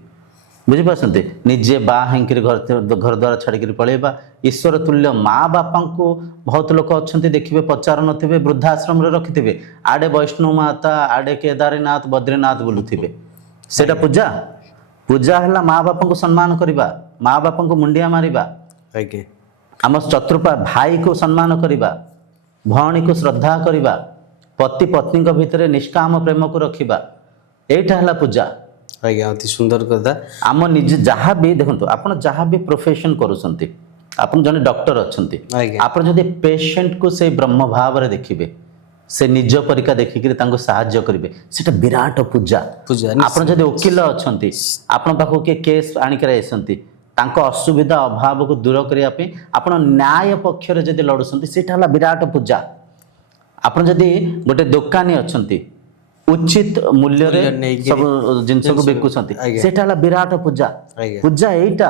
बुझी पाछंती निजे बा हेंकरी घर द्वार छाड़ी पळेबा ईश्वर तुल्य माँ बापा को बहुत लोक अच्छे देखिए पचार नथिबे वृद्धाश्रम रे रखिथिबे आडे वैष्णो माता आडे केदारनाथ बद्रीनाथ बुलुथिबे सेटा पूजा पूजा है माँ बापा को सम्मान करवा माँ बापा को मुंडिया मारिबा आम चतुर्पा भाई को सम्मान करवा भौणी को श्रद्धा करवा पति पत्नी भितर निष्काम प्रेम को रखिबा एटा हला पूजा आज्ञा अति सुंदर कथा आम निज जहाँ भी देखो आप जहाँ भी प्रोफेशन करुँच आप जन डॉक्टर अच्छा आप जब पेशेंट को से ब्रह्म भाव में देखिए ସେ ନିଜ ପରିକା ଦେଖିକିରି ତାଙ୍କୁ ସାହାଯ୍ୟ କରିବେ, ସେଟା ବିରାଟ ପୂଜା। ପୂଜା ଆପଣ ଯଦି ଓକିଲ ଅଛନ୍ତି, ଆପଣ ପାଖକୁ କିଏ କେସ୍ ଆଣିକରି ଆସିଛନ୍ତି, ତାଙ୍କ ଅସୁବିଧା ଅଭାବକୁ ଦୂର କରିବା ପାଇଁ ଆପଣ ନ୍ୟାୟ ପକ୍ଷରେ ଯଦି ଲଢୁଛନ୍ତି, ସେଇଟା ହେଲା ବିରାଟ ପୂଜା। ଆପଣ ଯଦି ଗୋଟେ ଦୋକାନୀ ଅଛନ୍ତି, ଉଚିତ ମୂଲ୍ୟରେ ସବୁ ଜିନିଷକୁ ବିକୁଛନ୍ତି, ସେଇଟା ହେଲା ବିରାଟ ପୂଜା। ପୂଜା ଏଇଟା,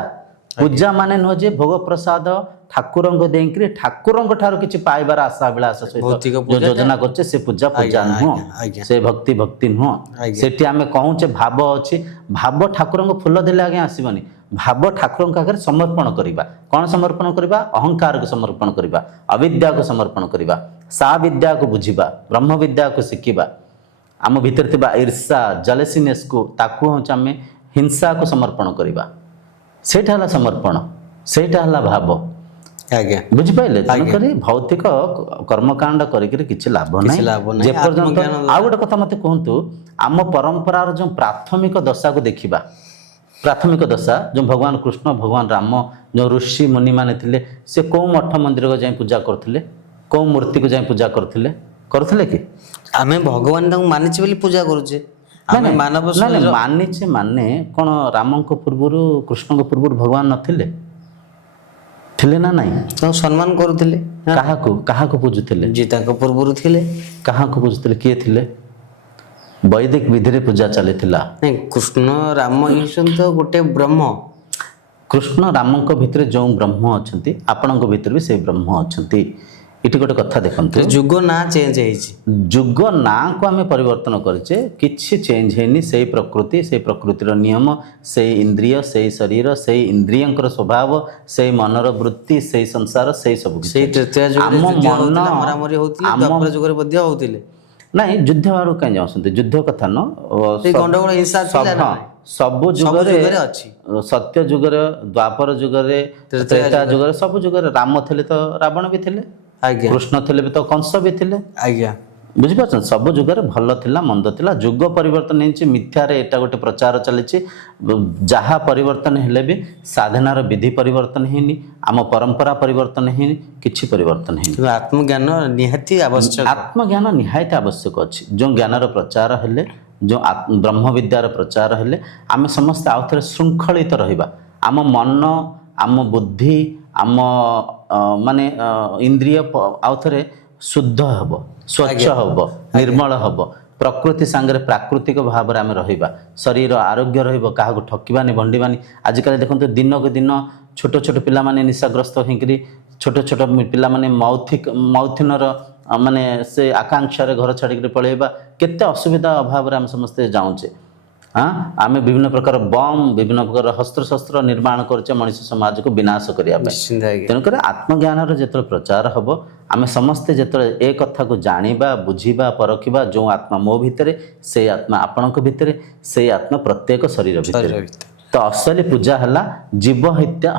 ପୂଜା ମାନେ ନୁହଁ ଯେ ଭୋଗ ପ୍ରସାଦ ଠାକୁରଙ୍କୁ ଦେଇକିରି ଠାକୁରଙ୍କ ଠାରୁ କିଛି ପାଇବାର ଆଶା ଅଭିଳାଷ ସହିତ ଯୋଉ ଯୋଜନା କରୁଛେ, ସେ ପୂଜା ପୂଜା ନୁହଁ, ସେ ଭକ୍ତି ନୁହଁ। ସେଠି ଆମେ କହୁଛେ ଭାବ ଅଛି, ଭାବ ଠାକୁରଙ୍କୁ ଫୁଲ ଦେଲେ ଆଜ୍ଞା ଆସିବନି, ଭାବ ଠାକୁରଙ୍କ ଆଗରେ ସମର୍ପଣ କରିବା। କ'ଣ ସମର୍ପଣ କରିବା? ଅହଙ୍କାରକୁ ସମର୍ପଣ କରିବା, ଅବିଦ୍ୟାକୁ ସମର୍ପଣ କରିବା, ସା ବିଦ୍ୟାକୁ ବୁଝିବା, ବ୍ରହ୍ମ ବିଦ୍ୟାକୁ ଶିଖିବା। ଆମ ଭିତରେ ଥିବା ଈର୍ଷା ଜଲେସିନେସକୁ, ତାକୁ ହେଉଛି ଆମେ ହିଂସାକୁ ସମର୍ପଣ କରିବା। ସେଇଟା ହେଲା ସମର୍ପଣ, ସେଇଟା ହେଲା ଭାବ। ଆଜ୍ଞା, ବୁଝିପାରିଲେ? ତେଣୁକରି ଭୌତିକ କର୍ମକାଣ୍ଡ କରିକିରି କିଛି ଲାଭ ନାହିଁ। ଯେପର୍ଯ୍ୟନ୍ତ ଆଉ ଗୋଟେ କଥା ମତେ କୁହନ୍ତୁ, ଆମ ପରମ୍ପରାର ଯେଉଁ ପ୍ରାଥମିକ ଦଶାକୁ ଦେଖିବା, ପ୍ରାଥମିକ ଦଶା ଯେଉଁ ଭଗବାନ କୃଷ୍ଣ, ଭଗବାନ ରାମ, ଯେଉଁ ଋଷି ମୁନିମାନେ ଥିଲେ, ସେ କୋଉ ମଠ ମନ୍ଦିରକୁ ଯାଇ ପୂଜା କରୁଥିଲେ, କୋଉ ମୂର୍ତ୍ତିକୁ ଯାଇ ପୂଜା କରୁଥିଲେ କି? ଆମେ ଭଗବାନ ତାଙ୍କୁ ମାନିଛେ ବୋଲି ପୂଜା କରୁଛେ। ଆମେ ମାନବ ମାନିଛେ ମାନେ କ'ଣ ରାମଙ୍କ ପୂର୍ବରୁ କୃଷ୍ଣଙ୍କ ପୂର୍ବରୁ ଭଗବାନ ନଥିଲେ? ଥିଲେ ନା ନାଇଁ? ତାଙ୍କୁ ସମ୍ମାନ କରୁଥିଲେ। କାହାକୁ ପୂଜୁଥିଲେ? ଯିଏ ତାଙ୍କ ପୂର୍ବରୁ ଥିଲେ। କାହାକୁ ପୂଜୁଥିଲେ? କିଏ ଥିଲେ? ବୈଦିକ ବିଧିରେ ପୂଜା ଚାଲିଥିଲା। କୃଷ୍ଣ ରାମ ହେଉଛନ୍ତି ତ ଗୋଟେ ବ୍ରହ୍ମ। କୃଷ୍ଣ ରାମଙ୍କ ଭିତରେ ଯେଉଁ ବ୍ରହ୍ମ ଅଛନ୍ତି, ଆପଣଙ୍କ ଭିତରେ ବି ସେଇ ବ୍ରହ୍ମ ଅଛନ୍ତି। ଏଠି ଗୋଟେ କଥା ଦେଖନ୍ତୁ, ଯୁଗ ନାଁ ଚେଞ୍ଜ ହେଇଛି, ଯୁଗ ନାଁକୁ ଆମେ ପରିବର୍ତ୍ତନ କରିଛେ, କିଛି ଚେଞ୍ଜ ହେଇନି। ସେଇ ପ୍ରକୃତି, ସେଇ ପ୍ରକୃତିର ନିୟମ, ସେଇ ଇନ୍ଦ୍ରିୟ, ସେଇ ଶରୀର, ସେଇ ଇନ୍ଦ୍ରିୟଙ୍କର ସ୍ୱଭାବ, ସେଇ ମନର ବୃତ୍ତି, ସେଇ ସଂସାର, ସେଇ ସବୁ କିଛି। ସେଇ ତୃତୀୟ ଯୁଗରେ ମରାମରି ହଉଥିଲେ, ଦ୍ୱାପର ଯୁଗରେ ମଧ୍ୟ ହଉଥିଲେ। ନାଇଁ, ଯୁଦ୍ଧ ଆଡକୁ କାହିଁ ଯାଉଛନ୍ତି? ଯୁଦ୍ଧ କଥା ନ, ଗଣ୍ଡଗୋଳ ହିଂସା ଥିଲା। ସବୁ ଯୁଗରେ ଅଛି। ସତ୍ୟ ଯୁଗରେ, ଦ୍ୱାପର ଯୁଗରେ, ତ୍ରେତା ଯୁଗରେ, ସବୁ ଯୁଗରେ ରାମ ଥିଲେ ତ ରାବଣ ବି ଥିଲେ, କୃଷ୍ଣ ଥିଲେ ବି ତ କଂସ ବି ଥିଲେ। ଆଜ୍ଞା, ବୁଝିପାରୁଛନ୍ତି? ସବୁ ଯୁଗରେ ଭଲ ଥିଲା, ମନ୍ଦ ଥିଲା। ଯୁଗ ପରିବର୍ତ୍ତନ ହେଇଛି, ମିଥ୍ୟାରେ ଏଟା ଗୋଟେ ପ୍ରଚାର ଚାଲିଛି। ଯାହା ପରିବର୍ତ୍ତନ ହେଲେ ବି ସାଧନାର ବିଧି ପରିବର୍ତ୍ତନ ହେଇନି, ଆମ ପରମ୍ପରା ପରିବର୍ତ୍ତନ ହେଇନି, କିଛି ପରିବର୍ତ୍ତନ ହେଇନି। ଆତ୍ମଜ୍ଞାନ ନିହାତି ଆବଶ୍ୟକ। ଆତ୍ମଜ୍ଞାନ ନିହାତି ଆବଶ୍ୟକ ଅଛି। ଯେଉଁ ଜ୍ଞାନର ପ୍ରଚାର ହେଲେ, ଯେଉଁ ବ୍ରହ୍ମ ବିଦ୍ୟାର ପ୍ରଚାର ହେଲେ, ଆମେ ସମସ୍ତେ ଆଉ ଥରେ ଶୃଙ୍ଖଳିତ ରହିବା। ଆମ ମନ, ଆମ ବୁଦ୍ଧି, ଆମ ମାନେ ଇନ୍ଦ୍ରିୟ ଆଉ ଥରେ ଶୁଦ୍ଧ ହେବ, ସ୍ୱଚ୍ଛ ହେବ, ନିର୍ମଳ ହେବ। ପ୍ରକୃତି ସାଙ୍ଗରେ ପ୍ରାକୃତିକ ଭାବରେ ଆମେ ରହିବା, ଶରୀର ଆରୋଗ୍ୟ ରହିବ, କାହାକୁ ଠକିବାନି, ଭଣ୍ଡିବାନି। ଆଜିକାଲି ଦେଖନ୍ତୁ, ଦିନକୁ ଦିନ ଛୋଟ ଛୋଟ ପିଲାମାନେ ନିଶାଗ୍ରସ୍ତ ହେଇକିରି, ଛୋଟ ଛୋଟ ପିଲାମାନେ ମୌଥିନର ମାନେ ସେ ଆକାଂକ୍ଷାରେ ଘର ଛାଡ଼ିକିରି ପଳେଇବା, କେତେ ଅସୁବିଧା ଅଭାବରେ ଆମେ ସମସ୍ତେ ଯାଉଛେ। ଆମେ ବିଭିନ୍ନ ପ୍ରକାର ବମ୍, ବିଭିନ୍ନ ପ୍ରକାର ହସ୍ତ୍ରଶସ୍ତ୍ର ନିର୍ମାଣ କରୁଛେ ମଣିଷ ସମାଜକୁ ବିନାଶ କରିବା ପାଇଁ। ତେଣୁକରି ଆତ୍ମଜ୍ଞାନର ଯେତେବେଳେ ପ୍ରଚାର ହେବ, ଆମେ ସମସ୍ତେ ଯେତେବେଳେ ଏ କଥାକୁ ଜାଣିବା, ବୁଝିବା, ପରଖିବା, ଯେଉଁ ଆତ୍ମା ମୋ ଭିତରେ, ସେଇ ଆତ୍ମା ଆପଣଙ୍କ ଭିତରେ, ସେଇ ଆତ୍ମା ପ୍ରତ୍ୟେକ ଶରୀର ଭିତରେ। ତ ଅସଲି ପୂଜା ହେଲା ଜୀବ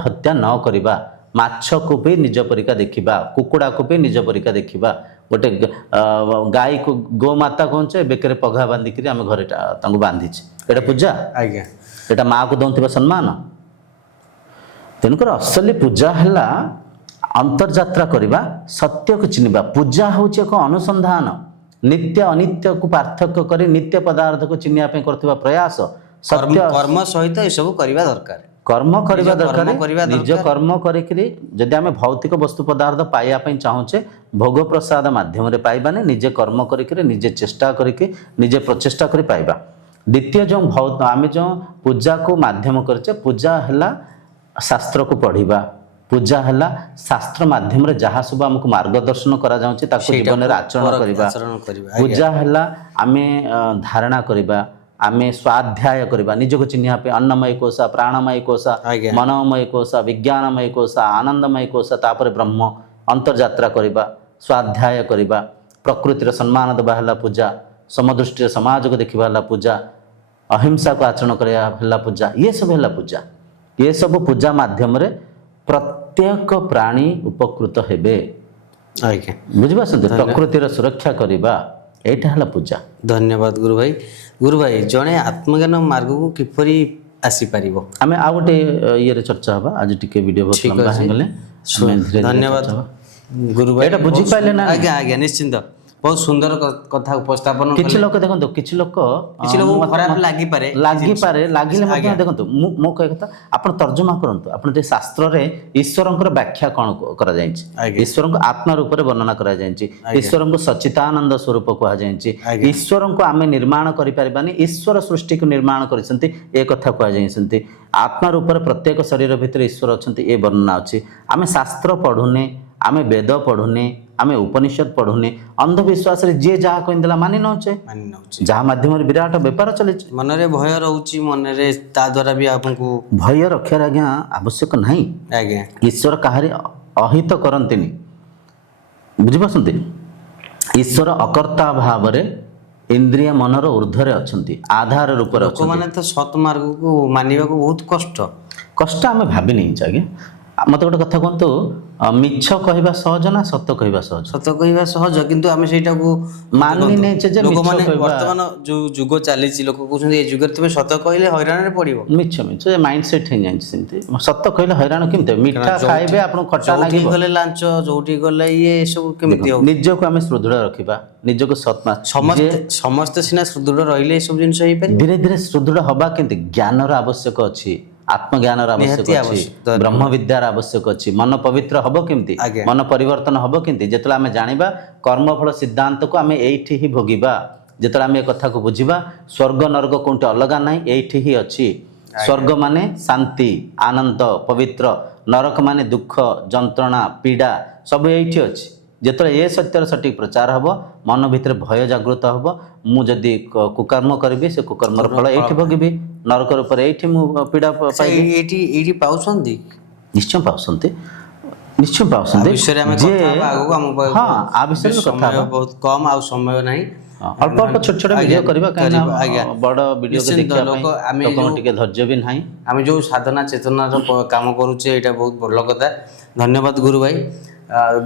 ହତ୍ୟା ନ କରିବା, ମାଛକୁ ବି ନିଜ ପରିକା ଦେଖିବା, କୁକୁଡ଼ାକୁ ବି ନିଜ ପରିକା ଦେଖିବା। ଗୋଟେ ଗାଈକୁ ଗୋମାତା କହୁଛେ, ବେକରେ ପଘା ବାନ୍ଧିକିରି ଆମେ ଘରେ ତାଙ୍କୁ ବାନ୍ଧିଛେ, ଏଇଟା ପୂଜା? ଆଜ୍ଞା, ଏଇଟା ମାଆକୁ ଦଉଥିବା ସମ୍ମାନ। ତେଣୁକରି ଅସଲି ପୂଜା ହେଲା ଅନ୍ତର୍ଯାତ୍ରା କରିବା, ସତ୍ୟକୁ ଚିହ୍ନିବା। ପୂଜା ହେଉଛି ଏକ ଅନୁସନ୍ଧାନ, ନିତ୍ୟ ଅନିତ୍ୟକୁ ପାର୍ଥକ୍ୟ କରି ନିତ୍ୟ ପଦାର୍ଥକୁ ଚିହ୍ନିବା ପାଇଁ କରୁଥିବା ପ୍ରୟାସ। କର୍ମ ସହିତ ଏସବୁ କରିବା ଦରକାର। କର୍ମ କରିବା ଦରକାର। ନିଜ କର୍ମ କରିକିରି ଯଦି ଆମେ ଭୌତିକ ବସ୍ତୁ ପଦାର୍ଥ ପାଇବା ପାଇଁ ଚାହୁଁଛେ, ଭୋଗ ପ୍ରସାଦ ମାଧ୍ୟମରେ ପାଇବାନି, ନିଜେ କର୍ମ କରିକିରି, ନିଜେ ଚେଷ୍ଟା କରିକି, ନିଜେ ପ୍ରଚେଷ୍ଟା କରି ପାଇବା। ଦ୍ୱିତୀୟ, ଯେଉଁ ଆମେ ଯେଉଁ ପୂଜାକୁ ମାଧ୍ୟମ କରିଛେ, ପୂଜା ହେଲା ଶାସ୍ତ୍ରକୁ ପଢ଼ିବା, ପୂଜା ହେଲା ଶାସ୍ତ୍ର ମାଧ୍ୟମରେ ଯାହା ସବୁ ଆମକୁ ମାର୍ଗଦର୍ଶନ କରାଯାଉଛି ତାକୁ ଜୀବନରେ ଆଚରଣ କରିବା। ପୂଜା ହେଲା ଆମେ ଧାରଣା କରିବା, ଆମେ ସ୍ୱାଧ୍ୟାୟ କରିବା, ନିଜକୁ ଚିହ୍ନିବା ପାଇଁ। ଅନ୍ନମୟ କୋଷ, ପ୍ରାଣମୟ କୋଷ, ମନୋମୟ କୋଷ, ବିଜ୍ଞାନମୟ କୋଷ, ଆନନ୍ଦମୟ କୋଷ, ତାପରେ ବ୍ରହ୍ମ। ଅନ୍ତର୍ଯାତ୍ରା କରିବା, ସ୍ୱାଧ୍ୟାୟ କରିବା, ପ୍ରକୃତିର ସମ୍ମାନ ଦେବା ହେଲା ପୂଜା, ସମଦୃଷ୍ଟିରେ ସମାଜକୁ ଦେଖିବା ହେଲା ପୂଜା, ଅହିଂସାକୁ ଆଚରଣ କରିବା ହେଲା ପୂଜା। ଇଏ ସବୁ ହେଲା ପୂଜା। ଇଏ ସବୁ ପୂଜା ମାଧ୍ୟମରେ ପ୍ରତ୍ୟେକ ପ୍ରାଣୀ ଉପକୃତ ହେବେ। ଆଜ୍ଞା, ବୁଝିପାରୁଛନ୍ତି? ପ୍ରକୃତିର ସୁରକ୍ଷା କରିବା, ଏଇଟା ହେଲା ପୂଜା। ଧନ୍ୟବାଦ ଗୁରୁ ଭାଇ। ଗୁରୁ ଭାଇ, ଜଣେ ଆତ୍ମଜ୍ଞାନ ମାର୍ଗକୁ କିପରି ଆସିପାରିବ? ଆମେ ଆଉ ଗୋଟେ ଇଏରେ ଚର୍ଚ୍ଚା ହେବା। ଆଜି ଟିକେ ଭିଡ଼ିଓ ବହୁତ ଲମ୍ବା ହେଇଗଲେ। ଧନ୍ୟବାଦ ଗୁରୁ ଭାଇ। ଏଇଟା ବୁଝିପାରିଲେ ନା? ଆଜ୍ଞା ଆଜ୍ଞା, ନିଶ୍ଚିନ୍ତ। ବହୁତ ସୁନ୍ଦର କଥା ଉପସ୍ଥାପନ କିଛି ଲୋକ ଦେଖନ୍ତୁ କିଛି ଲୋକ ଖରାପ ଲାଗିପାରେ ଲାଗିଲେ ମଧ୍ୟ ଦେଖନ୍ତୁ ମୁଁ କହିବା କଥା ଆପଣ ତର୍ଜମା କରନ୍ତୁ। ଆପଣ ଯେ ଶାସ୍ତ୍ରରେ ଈଶ୍ୱରଙ୍କର ବ୍ୟାଖ୍ୟା କଣ କରାଯାଇଛି, ଈଶ୍ୱରଙ୍କୁ ଆତ୍ମା ରୂପରେ ବର୍ଣ୍ଣନା କରାଯାଇଛି, ଈଶ୍ୱରଙ୍କୁ ସଚ୍ଚିଦାନନ୍ଦ ସ୍ୱରୂପ କୁହାଯାଇଛି, ଈଶ୍ୱରଙ୍କୁ ଆମେ ନିର୍ମାଣ କରିପାରିବାନି, ଈଶ୍ୱର ସୃଷ୍ଟିକୁ ନିର୍ମାଣ କରିଛନ୍ତି ଏ କଥା କୁହାଯାଇଛନ୍ତି, ଆତ୍ମା ରୂପରେ ପ୍ରତ୍ୟେକ ଶରୀର ଭିତରେ ଈଶ୍ୱର ଅଛନ୍ତି ଏ ବର୍ଣ୍ଣନା ଅଛି। ଆମେ ଶାସ୍ତ୍ର ପଢୁନେ, ଆମେ ବେଦ ପଢୁନେ, ଆମେ ଉପନିଷଦ ପଢୁନେ, ଅନ୍ଧବିଶ୍ୱାସରେ ଯିଏ ଯାହା କହିଦେଲା ମାନି ନେଉଛେ, ଯାହା ମାଧ୍ୟମରେ ବିରାଟ ବେପାର ଚାଲିଛି। ମନରେ ଭୟ ରହୁଛି, ମନରେ ତା ଦ୍ୱାରା ବି ଆପଣଙ୍କୁ ଭୟ ରକ୍ଷାର ଆଜ୍ଞା ଆବଶ୍ୟକ ନାହିଁ। ଆଜ୍ଞା ଈଶ୍ୱର କାହାରି ଅହିତ କରନ୍ତିନି, ବୁଝିପାରୁଛନ୍ତି। ଈଶ୍ୱର ଅକର୍ତ୍ତା ଭାବରେ ଇନ୍ଦ୍ରିୟ ମନର ଉର୍ଦ୍ଧ୍ୱରେ ଅଛନ୍ତି, ଆଧାର ରୂପରେ ଅଛନ୍ତି। ଲୋକମାନେ ତ ସତ୍ ମାର୍ଗକୁ ମାନିବାକୁ ବହୁତ କଷ୍ଟ ଆମେ ଭାବି ନେଇଛେ ଆଜ୍ଞା। ମତେ ଗୋଟେ କଥା କୁହନ୍ତୁ, ମିଛ କହିବା ସହଜ ନା ସତ କହିବା ସହଜ? ସତ କହିବା ସହଜ, କିନ୍ତୁ ଆମେ ସେଇଟାକୁ ମାନି ନେଇଛେ ଯେ ଲୋକମାନେ ବର୍ତ୍ତମାନ ଯୋଉ ଯୁଗ ଚାଲିଛି, ଲୋକ କହୁଛନ୍ତି ଏଇ ଯୁଗରେ ତୁମେ ସତ କହିଲେ ହଇରାଣରେ ପଡିବ। ମିଛ ମାଇଣ୍ଡ ସେଟ୍ ହେଇଯାଇଛି ସେମିତି। ସତ କହିଲେ ହଇରାଣ କେମିତି? ମିଠା ଖାଇବେ ଆପଣଙ୍କୁ ଖଟା ଲାଗିବ, ଗଲେ ଲାଞ୍ଚ, ଯୋଉଠି ଗଲେ ଇଏ ସବୁ କେମିତି ହବ? ନିଜକୁ ଆମେ ସୁଦୃଢ ରଖିବା, ନିଜକୁ ସତ୍ମା। ସମସ୍ତେ ସିନା ସୁଦୃଢ ରହିଲେ ଏସବୁ ଜିନିଷ ହେଇପାରିବ। ଧୀରେ ଧୀରେ ସୁଦୃଢ ହବା କେମିତି? ଜ୍ଞାନର ଆବଶ୍ୟକ ଅଛି, ଆତ୍ମଜ୍ଞାନର ଆବଶ୍ୟକ ଅଛି, ବ୍ରହ୍ମ ବିଦ୍ୟାର ଆବଶ୍ୟକ ଅଛି। ମନ ପବିତ୍ର ହବ କେମିତି? ମନ ପରିବର୍ତ୍ତନ ହବ କେମିତି? ଯେତେବେଳେ ଆମେ ଜାଣିବା କର୍ମଫଳ ସିଦ୍ଧାନ୍ତକୁ ଆମେ ଏଇଠି ହିଁ ଭୋଗିବା, ଯେତେବେଳେ ଆମେ ଏ କଥାକୁ ବୁଝିବା ସ୍ୱର୍ଗ ନର୍ଗ କୋଉଠି ଅଲଗା ନାହିଁ, ଏଇଠି ହିଁ ଅଛି। ସ୍ୱର୍ଗ ମାନେ ଶାନ୍ତି, ଆନନ୍ଦ, ପବିତ୍ର, ନରକ ମାନେ ଦୁଃଖ, ଯନ୍ତ୍ରଣା, ପୀଡ଼ା, ସବୁ ଏଇଠି ଅଛି। ଯେତେବେଳେ ଏ ସତ୍ୟର ସଠିକ ପ୍ରଚାର ହବ, ମନ ଭିତରେ ଭୟ ଜାଗୃତ ହବ, ମୁଁ ଯଦି କୁକର୍ମ କରିବି ସେ କୁକର୍ମର ଫଳ ଏଇଠି ଭୋଗିବି, ନରକ ରୂପରେ ଏଇଠି ମୁଁ ପୀଡ଼ା ପାଇବି। ଏଇଠି ପାଉଛନ୍ତି, ନିଶ୍ଚୟ ପାଉଛନ୍ତି, ନିଶ୍ଚୟ ପାଉଛନ୍ତି। ବହୁତ କମ, ଆଉ ସମୟ ନାହିଁ। ଅଳ୍ପ ଅଳ୍ପ ଛୋଟ ଛୋଟ ଭିଡ଼ିଓ କରିବା, କାହିଁକି ବଡ଼ ଭିଡ଼ିଓ ଦେଖିବା ପାଇଁ ଲୋକଙ୍କୁ ଟିକେ ଧୈର୍ଯ୍ୟ ବି ନାହିଁ। ଆମେ ଯୋଉ ସାଧନା ଚେତନାର କାମ କରୁଛେ ଏଇଟା ବହୁତ ଭଲ କଥା। ଧନ୍ୟବାଦ ଗୁରୁ ଭାଇ।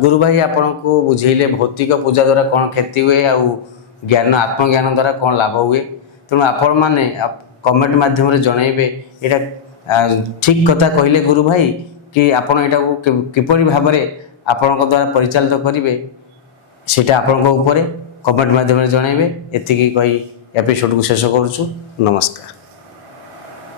ଗୁରୁ ଭାଇ ଆପଣଙ୍କୁ ବୁଝେଇଲେ ଭୌତିକ ପୂଜା ଦ୍ୱାରା କ'ଣ କ୍ଷତି ହୁଏ, ଆଉ ଜ୍ଞାନ ଆତ୍ମଜ୍ଞାନ ଦ୍ୱାରା କ'ଣ ଲାଭ ହୁଏ। ତେଣୁ ଆପଣମାନେ କମେଣ୍ଟ ମାଧ୍ୟମରେ ଜଣାଇବେ ଏଇଟା ଠିକ୍ କଥା କହିଲେ ଗୁରୁ ଭାଇ, କି ଆପଣ ଏଇଟାକୁ କିପରି ଭାବରେ ଆପଣଙ୍କ ଦ୍ୱାରା ପରିଚାଳିତ କରିବେ ସେଇଟା ଆପଣଙ୍କ ଉପରେ କମେଣ୍ଟ ମାଧ୍ୟମରେ ଜଣାଇବେ। ଏତିକି କହି ଏପିସୋଡ଼କୁ ଶେଷ କରୁଛୁ। ନମସ୍କାର।